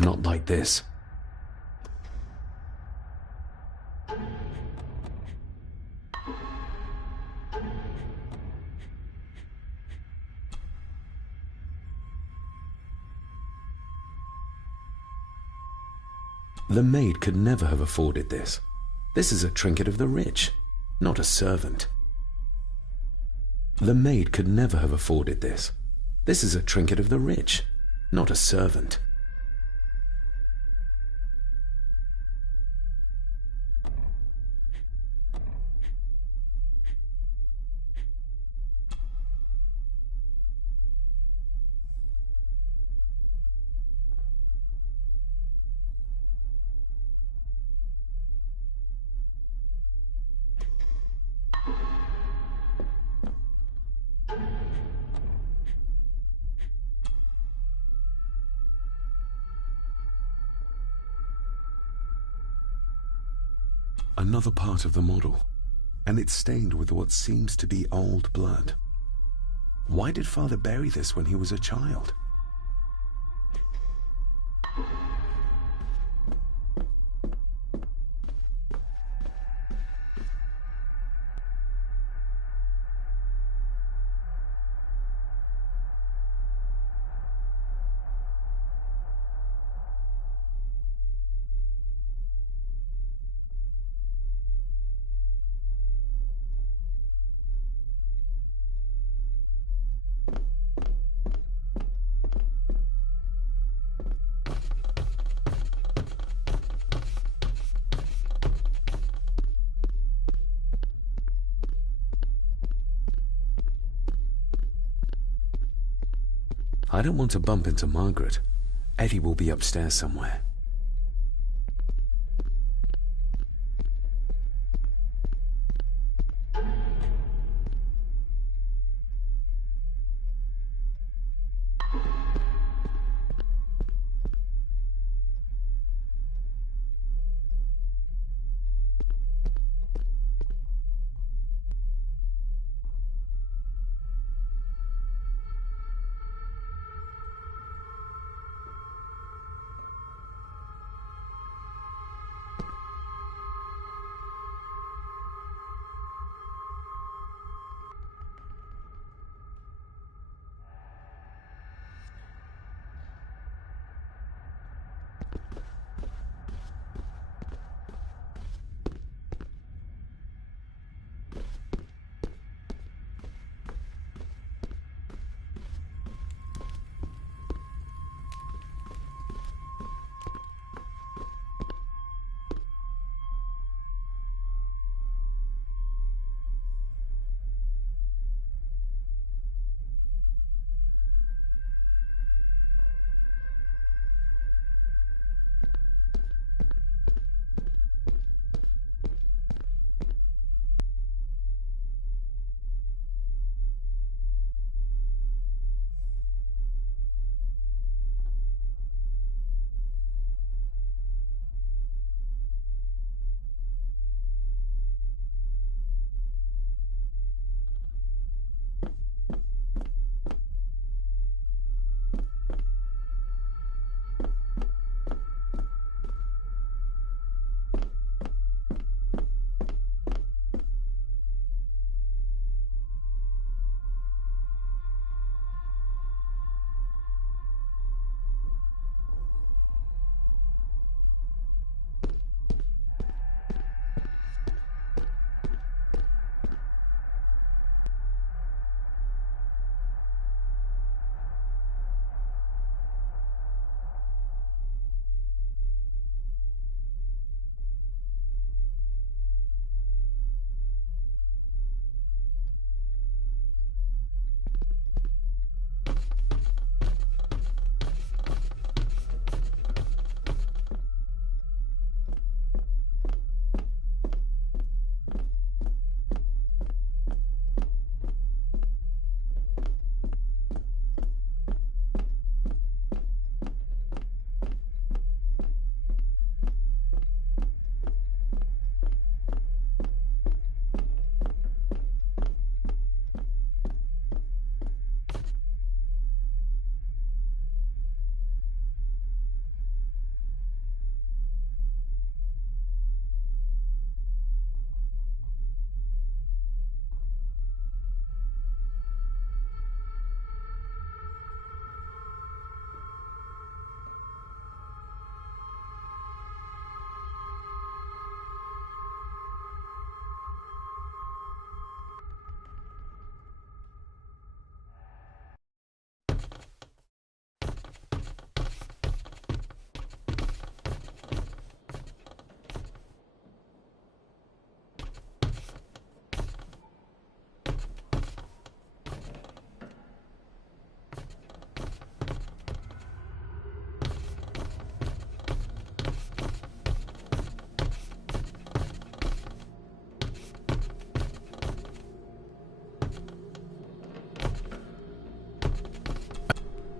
Not like this. The maid could never have afforded this. This is a trinket of the rich, not a servant. The maid could never have afforded this. This is a trinket of the rich, not a servant. Another part of the model, and it's stained with what seems to be old blood. Why did Father bury this when he was a child? I don't want to bump into Margaret. Eddie will be upstairs somewhere.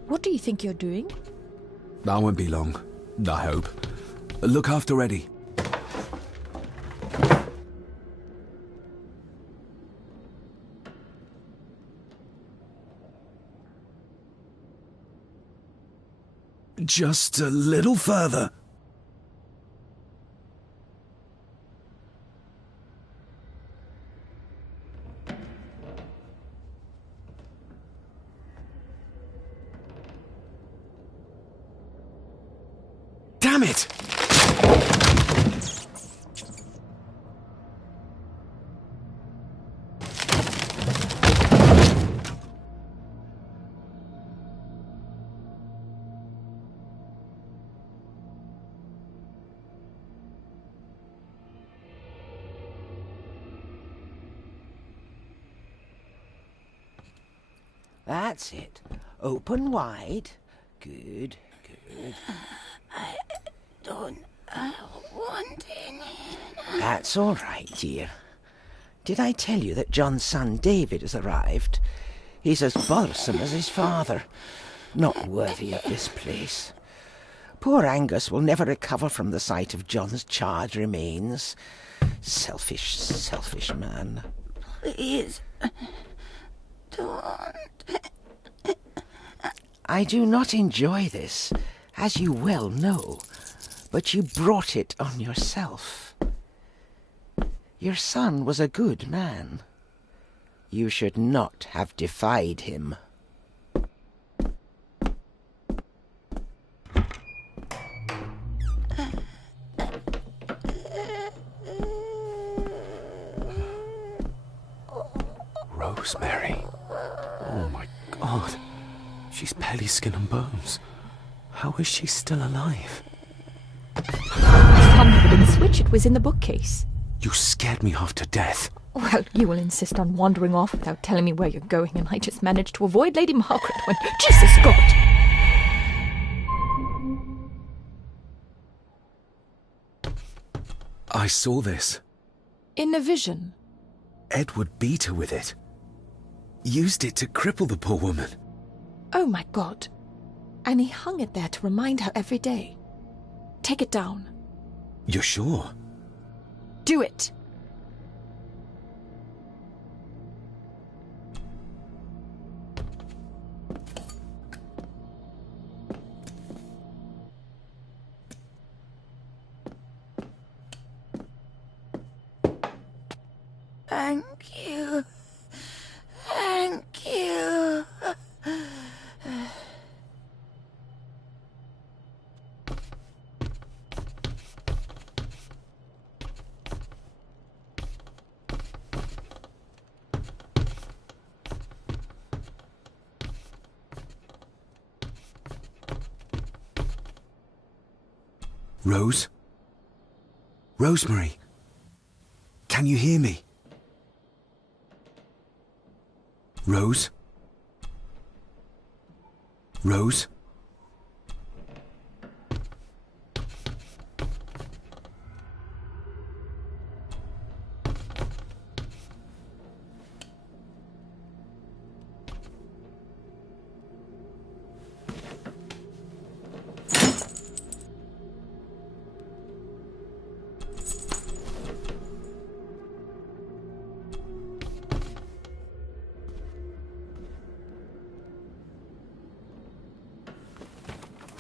What do you think you're doing? I won't be long, I hope. Look after Eddie. Just a little further. Damn it! That's it. Open wide. Good, good. I don't want any. That's all right, dear. Did I tell you that John's son David has arrived? He's as bothersome as his father. Not worthy of this place. Poor Angus will never recover from the sight of John's charred remains. Selfish, selfish man. Please, don't. I do not enjoy this, as you well know, but you brought it on yourself. Your son was a good man. You should not have defied him. Rosemary. Oh my God. She's barely skin and bones. How is she still alive? Some hidden switch. It was in the bookcase. You scared me half to death. Well, you will insist on wandering off without telling me where you're going, and I just managed to avoid Lady Margaret when... Jesus, God! I saw this. In a vision. Edward beat her with it. Used it to cripple the poor woman. Oh my God. And he hung it there to remind her every day. Take it down. You're sure? Do it. Thank you. Thank you. Rose? Rosemary? Can you hear me? Rose? Rose?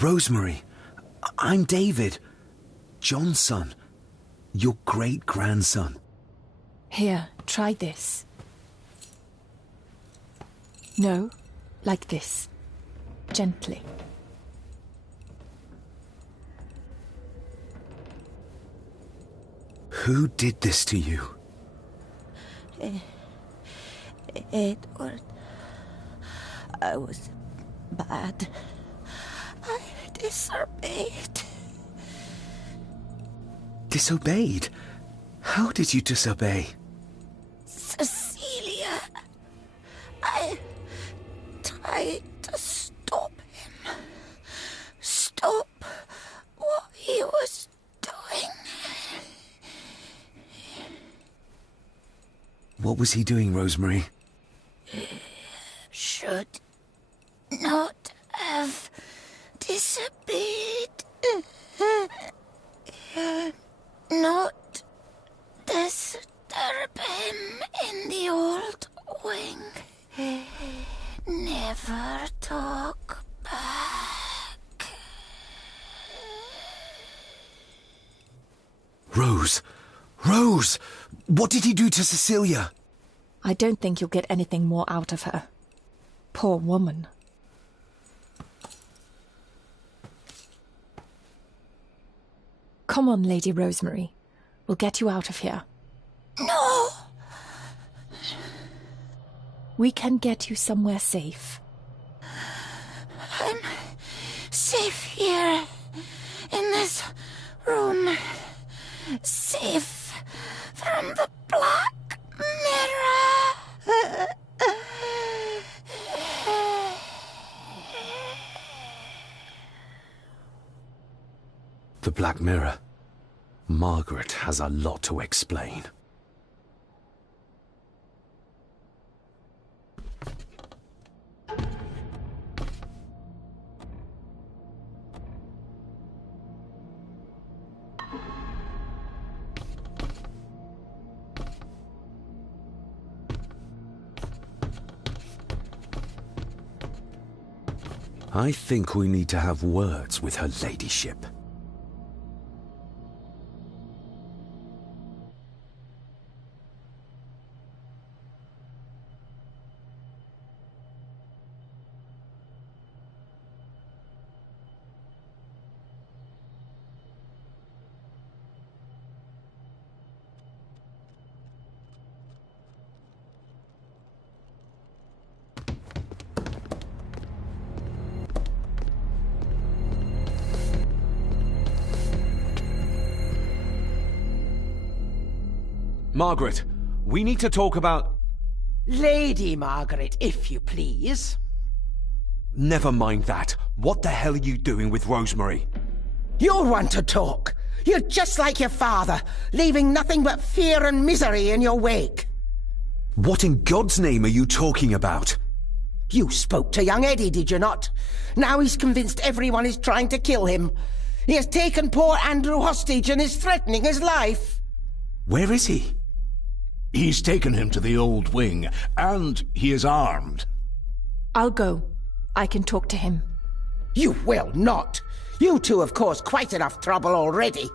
Rosemary, I'm David, John's son, your great-grandson. Here, try this. No, like this. Gently. Who did this to you? Edward. I was bad. I disobeyed. Disobeyed? How did you disobey? Cecilia. I tried to stop him. Stop what he was doing. What was he doing, Rosemary? Should not have bit. Not disturb him in the old wing. Never talk back. Rose! Rose! What did he do to Cecilia? I don't think you'll get anything more out of her. Poor woman. Come on, Lady Rosemary. We'll get you out of here. No! We can get you somewhere safe. I'm safe here, in this room. Safe from the Black Mirror. The Black Mirror. Margaret has a lot to explain. I think we need to have words with her ladyship. Margaret, we need to talk about... Lady Margaret, if you please. Never mind that. What the hell are you doing with Rosemary? You're one to talk. You're just like your father, leaving nothing but fear and misery in your wake. What in God's name are you talking about? You spoke to young Eddie, did you not? Now he's convinced everyone is trying to kill him. He has taken poor Andrew hostage and is threatening his life. Where is he? He's taken him to the old wing, and he is armed. I'll go. I can talk to him. You will not. You two have caused quite enough trouble already.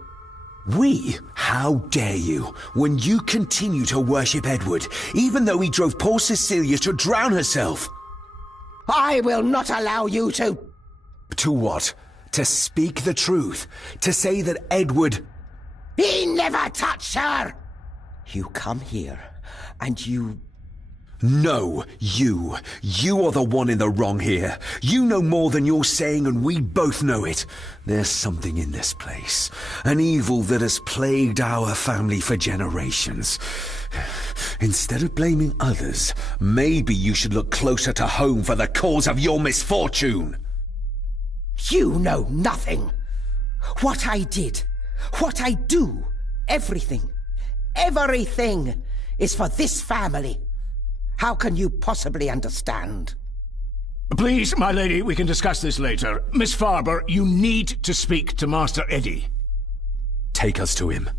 We? How dare you, when you continue to worship Edward, even though he drove poor Cecilia to drown herself? I will not allow you to... To what? To speak the truth? To say that Edward... He never touched her! You come here, and you... No, you. You are the one in the wrong here. You know more than you're saying, and we both know it. There's something in this place. An evil that has plagued our family for generations. Instead of blaming others, maybe you should look closer to home for the cause of your misfortune. You know nothing. What I did, what I do, everything is for this family. How can you possibly understand? Please, my lady, we can discuss this later. Miss Farber, you need to speak to Master Eddie. Take us to him.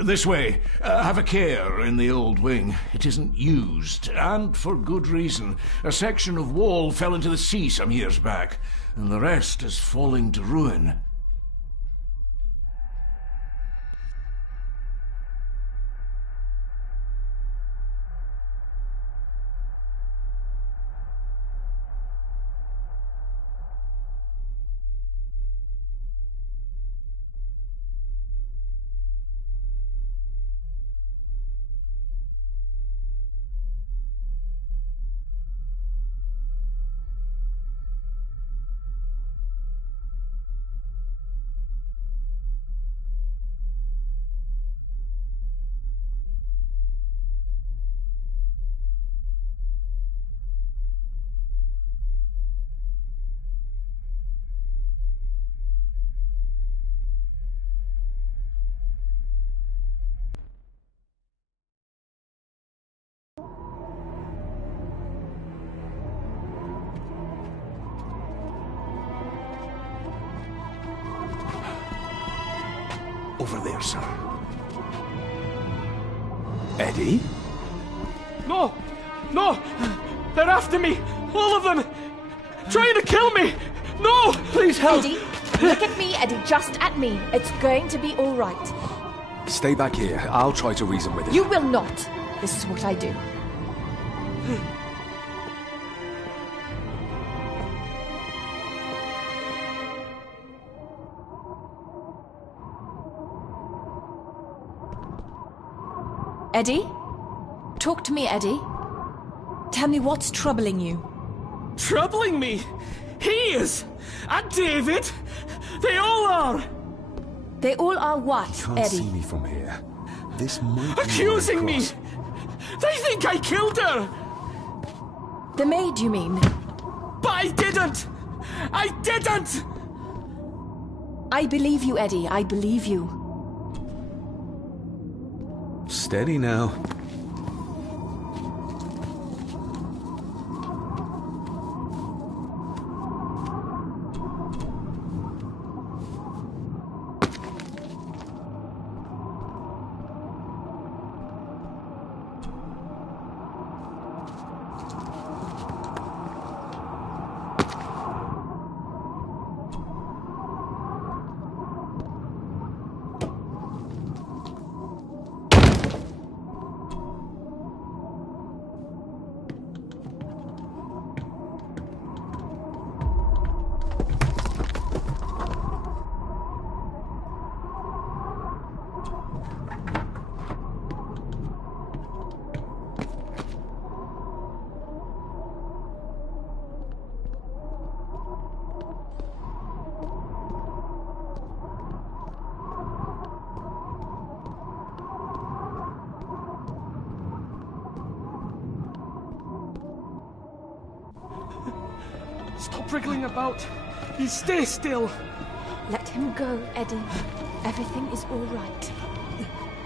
This way. Have a care in the old wing. It isn't used, and for good reason. A section of wall fell into the sea some years back, and the rest is falling to ruin. Over there, sir. Eddie? No! No! They're after me! All of them! Trying to kill me! No! Please help! Eddie, look at me, Eddie, just at me. It's going to be all right. Stay back here. I'll try to reason with him. You will not. This is what I do. Eddie? Talk to me, Eddie. Tell me what's troubling you. Troubling me? He is! And David! They all are! They all are what, Can't Eddie? see me from here. This might be Accusing me! They think I killed her! The maid, you mean? But I didn't! I didn't! I believe you, Eddie. I believe you. Steady now. Stop wriggling about. You stay still. Let him go, Eddie. Everything is all right.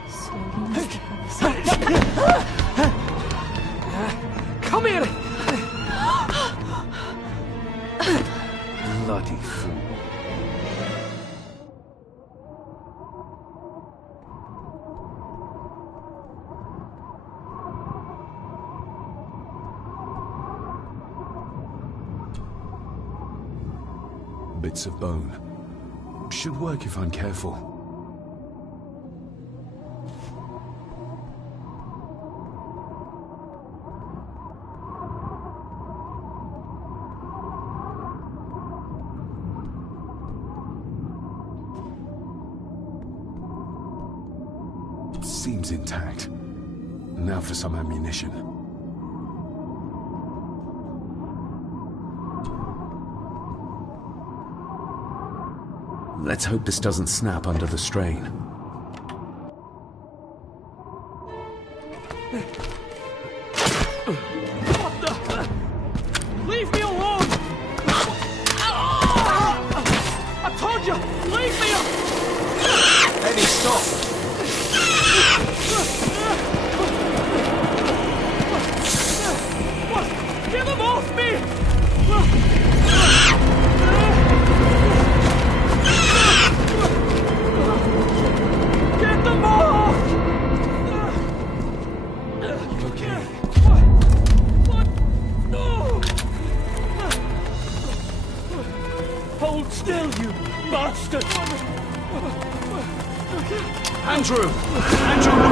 Slowly, Mr. Harrison. Come here! Bloody fool. Bits of bone. Should work if I'm careful. Seems intact. Now for some ammunition. Let's hope this doesn't snap under the strain. What the? Leave me alone! I told you, leave me alone! Eddie, stop! What? Get them off me! Get them off! You okay? What? No! Hold still, you bastard! Andrew! Andrew, no!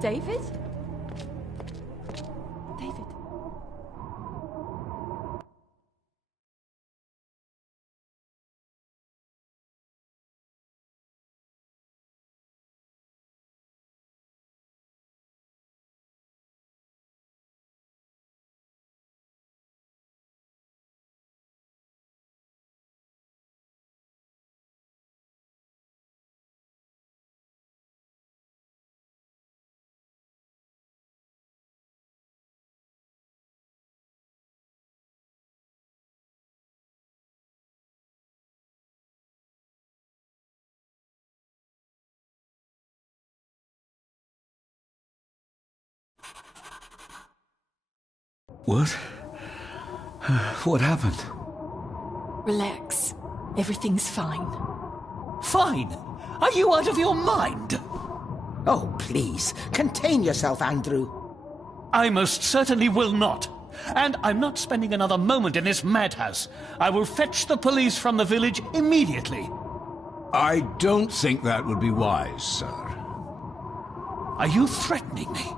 David? David? What? What happened? Relax. Everything's fine. Fine? Are you out of your mind? Oh, please, contain yourself, Andrew. I most certainly will not. And I'm not spending another moment in this madhouse. I will fetch the police from the village immediately. I don't think that would be wise, sir. Are you threatening me?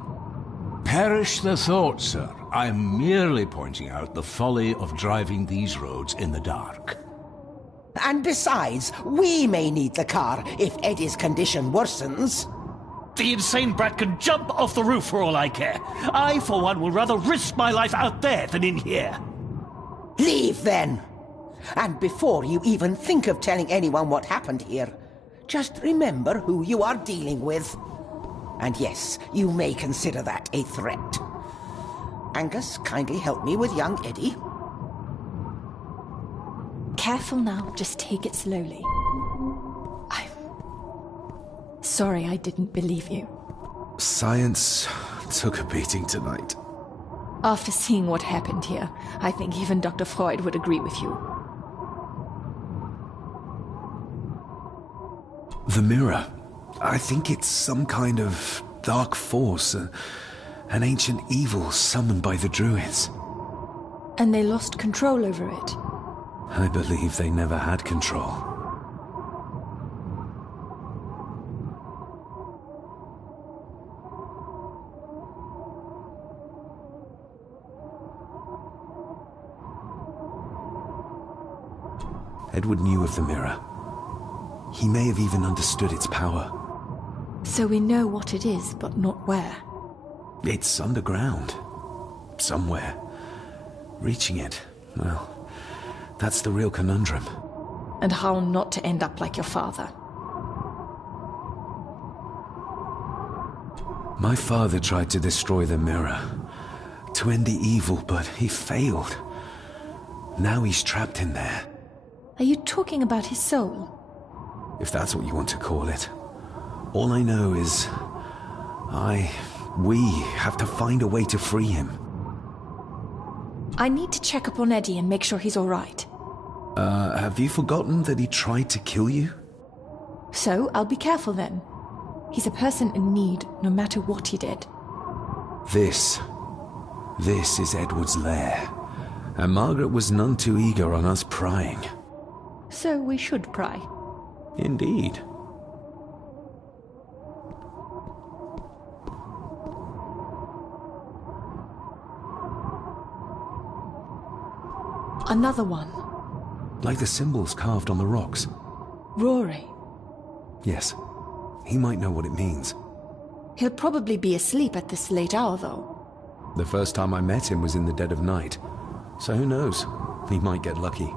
Perish the thought, sir. I'm merely pointing out the folly of driving these roads in the dark. And besides, we may need the car if Eddie's condition worsens. The insane brat can jump off the roof for all I care. I, for one, will rather risk my life out there than in here. Leave, then. And before you even think of telling anyone what happened here, just remember who you are dealing with. And yes, you may consider that a threat. Angus, kindly help me with young Eddie. Careful now, just take it slowly. I'm sorry I didn't believe you. Science took a beating tonight. After seeing what happened here, I think even Dr. Freud would agree with you. The mirror. I think it's some kind of dark force, an ancient evil summoned by the druids. And they lost control over it. I believe they never had control. Edward knew of the mirror. He may have even understood its power. So we know what it is, but not where. It's underground. Somewhere. Reaching it, well, that's the real conundrum. And how not to end up like your father. My father tried to destroy the mirror, to end the evil, but he failed. Now he's trapped in there. Are you talking about his soul? If that's what you want to call it. All I know is... we have to find a way to free him. I need to check up on Eddie and make sure he's all right. Have you forgotten that he tried to kill you? So, I'll be careful then. He's a person in need, no matter what he did. This is Edward's lair. And Margaret was none too eager on us prying. So we should pry. Indeed. Another one. Like the symbols carved on the rocks. Rory. Yes. He might know what it means. He'll probably be asleep at this late hour, though. The first time I met him was in the dead of night. So who knows? He might get lucky.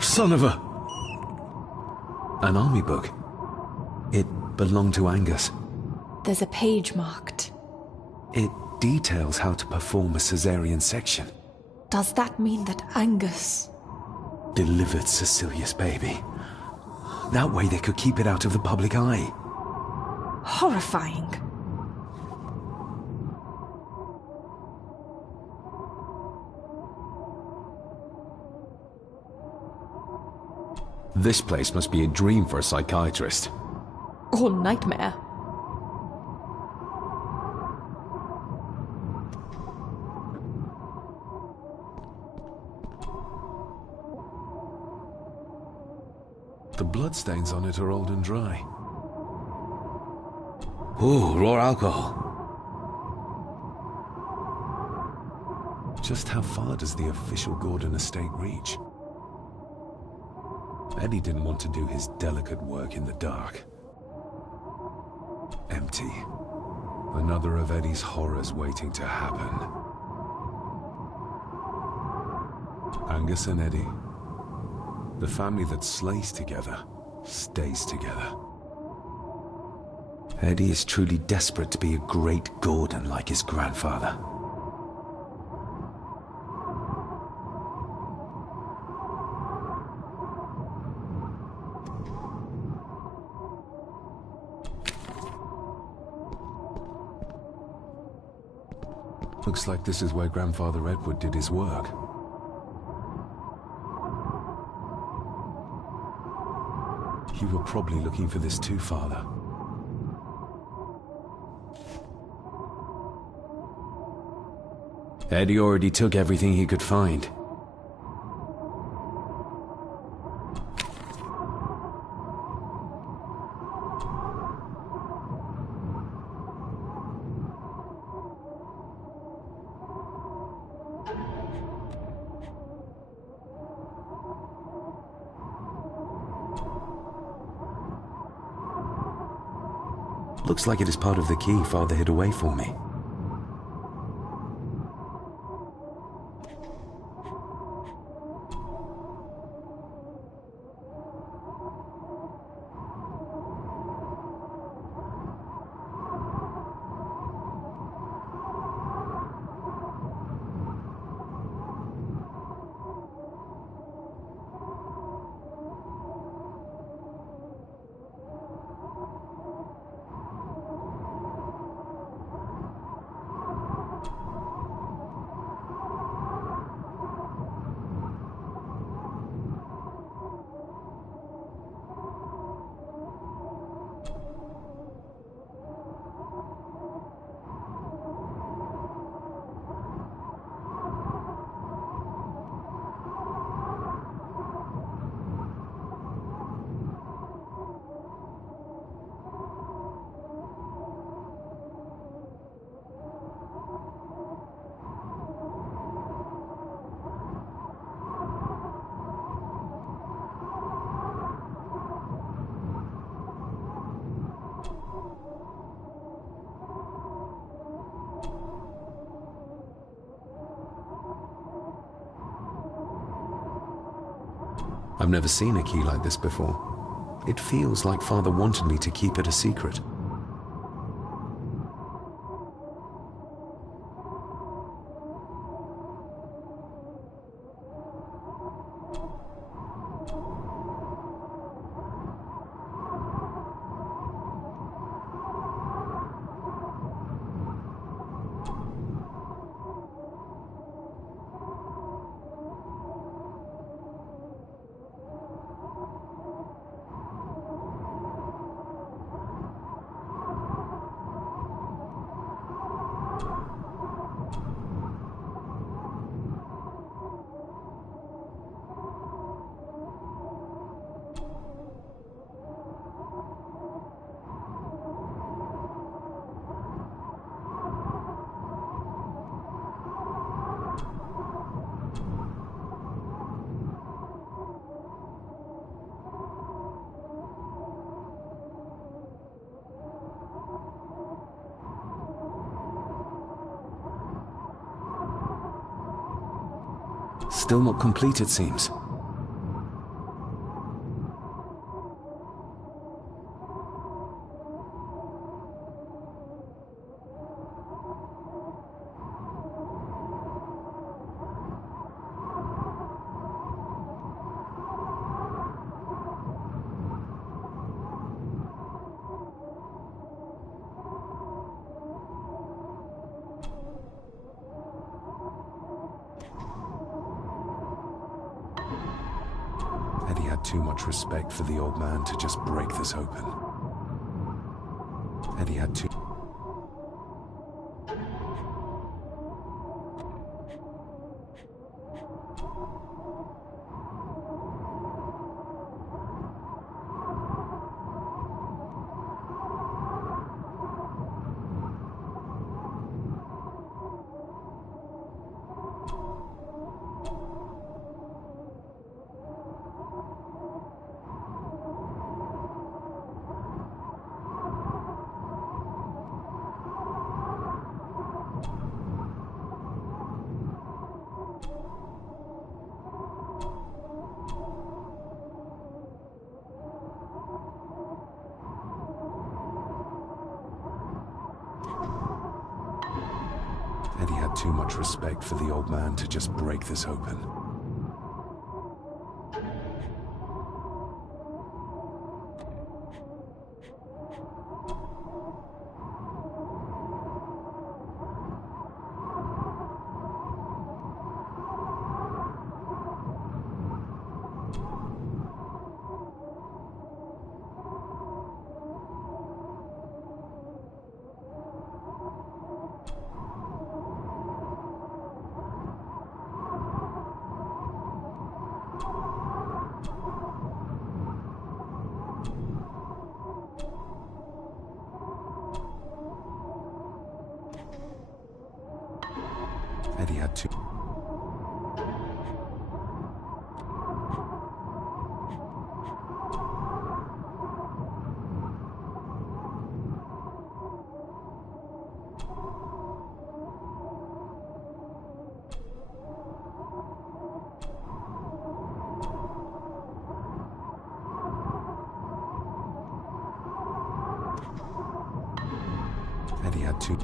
Son of a... An army book. It belonged to Angus. There's a page marked. It details how to perform a caesarean section. Does that mean that Angus... delivered Cecilia's baby? That way they could keep it out of the public eye. Horrifying. This place must be a dream for a psychiatrist. Or nightmare. The bloodstains on it are old and dry. Ooh, raw alcohol. Just how far does the official Gordon estate reach? Eddie didn't want to do his delicate work in the dark. Empty. Another of Eddie's horrors waiting to happen. Angus and Eddie. The family that slays together, stays together. Eddie is truly desperate to be a great Gordon like his grandfather. Looks like this is where Grandfather Edward did his work. You were probably looking for this too, Father. Eddie already took everything he could find. Looks like it is part of the key Father hid away for me. I've never seen a key like this before. It feels like Father wanted me to keep it a secret. Still not complete, it seems. Eddie had too much respect for the old man to just break this open. Eddie had too... Eddie had too much respect for the old man to just break this open. Eddie had two. Eddie had two.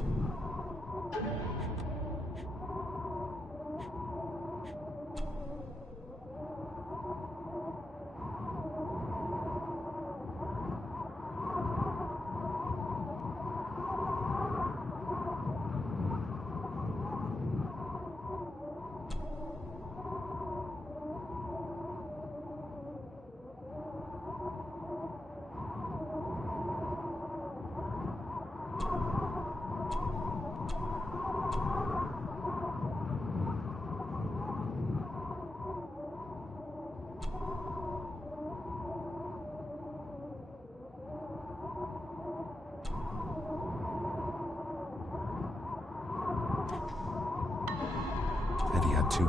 Eddie had two.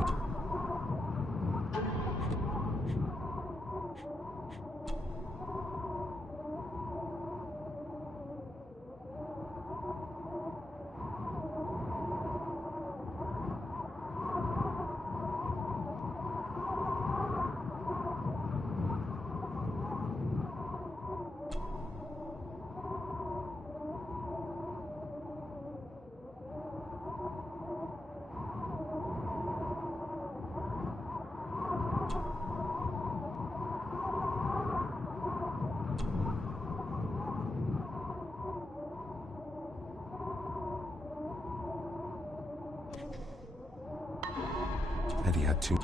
Eddie had two.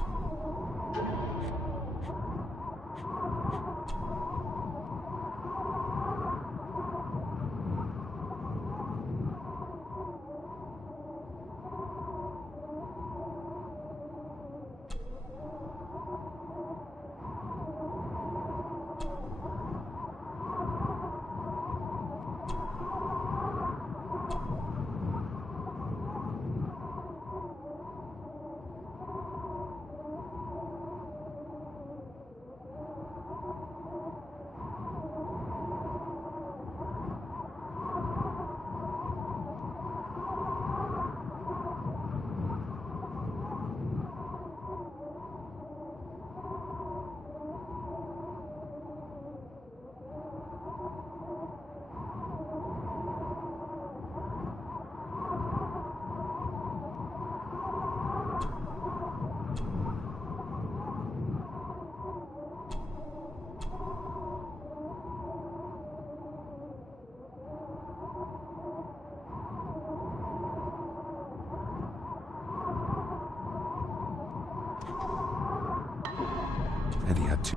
Eddie had two.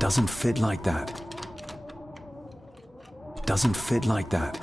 Doesn't fit like that. Doesn't fit like that.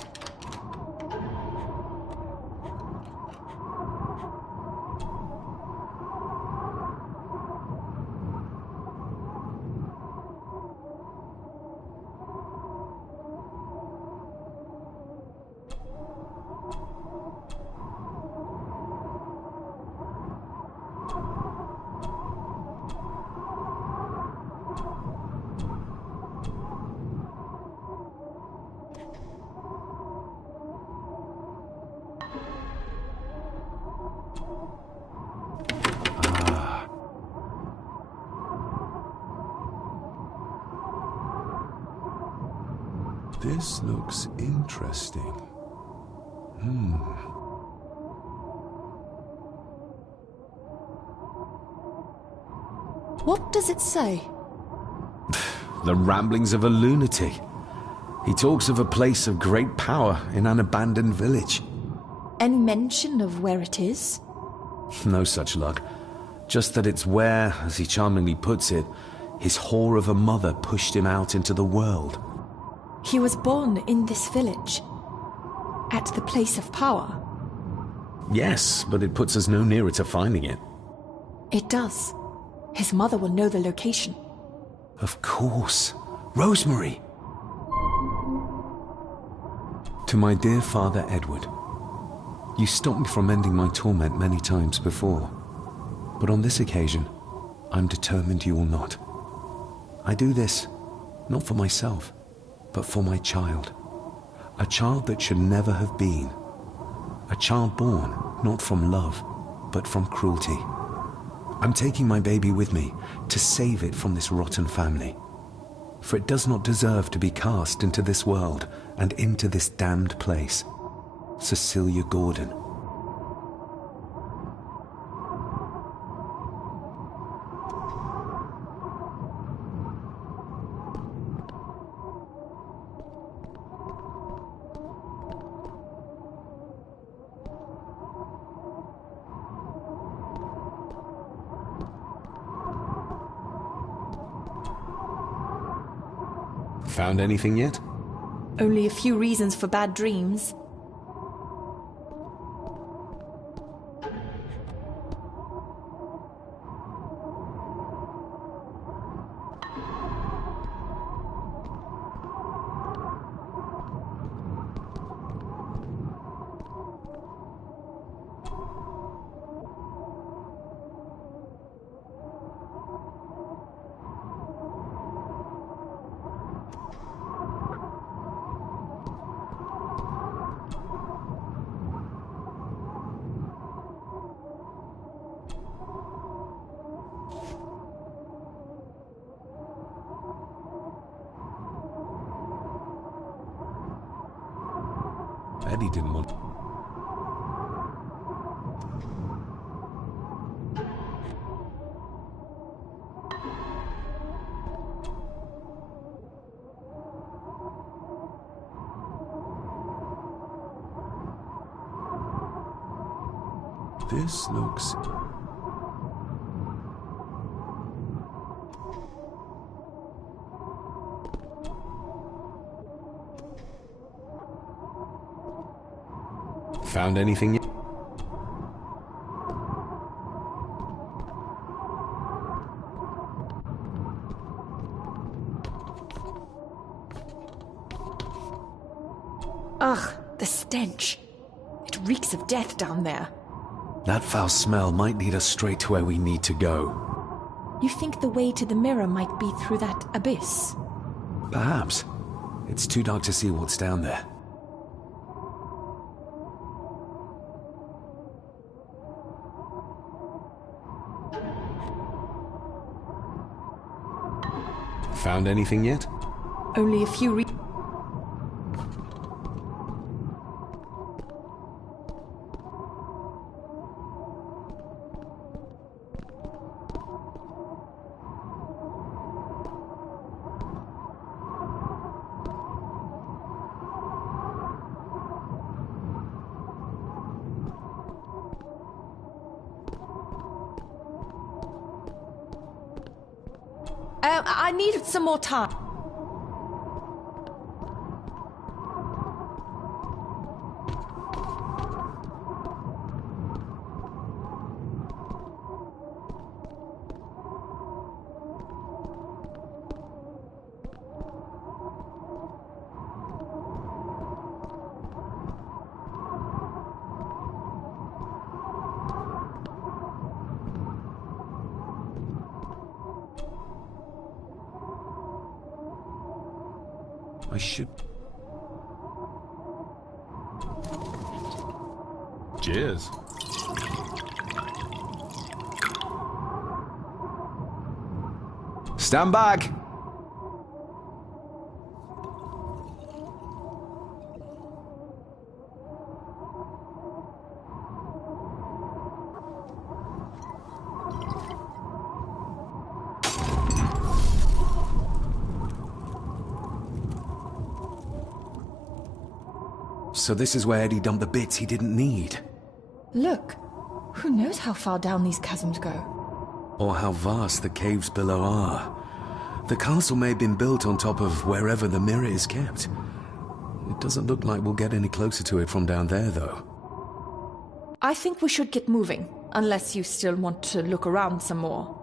This looks interesting. What does it say? The ramblings of a lunatic. He talks of a place of great power in an abandoned village. Any mention of where it is? No such luck. Just that it's where, as he charmingly puts it, his whore of a mother pushed him out into the world. He was born in this village, at the place of power. Yes, but it puts us no nearer to finding it. It does. His mother will know the location. Of course. Rosemary! To my dear Father Edward, you stopped me from ending my torment many times before, but on this occasion, I'm determined you will not. I do this, not for myself, but for my child. A child that should never have been. A child born, not from love, but from cruelty. I'm taking my baby with me to save it from this rotten family. For it does not deserve to be cast into this world and into this damned place. Cecilia Gordon. Found anything yet? Only a few reasons for bad dreams. Eddie didn't want... This looks... Found anything yet? Ugh, the stench. It reeks of death down there. That foul smell might lead us straight to where we need to go. You think the way to the mirror might be through that abyss? Perhaps. It's too dark to see what's down there. Found anything yet? Only a few I needed some more time. I should... Cheers. Stand back! So this is where Eddie dumped the bits he didn't need. Look, who knows how far down these chasms go? Or how vast the caves below are. The castle may have been built on top of wherever the mirror is kept. It doesn't look like we'll get any closer to it from down there, though. I think we should get moving, unless you still want to look around some more.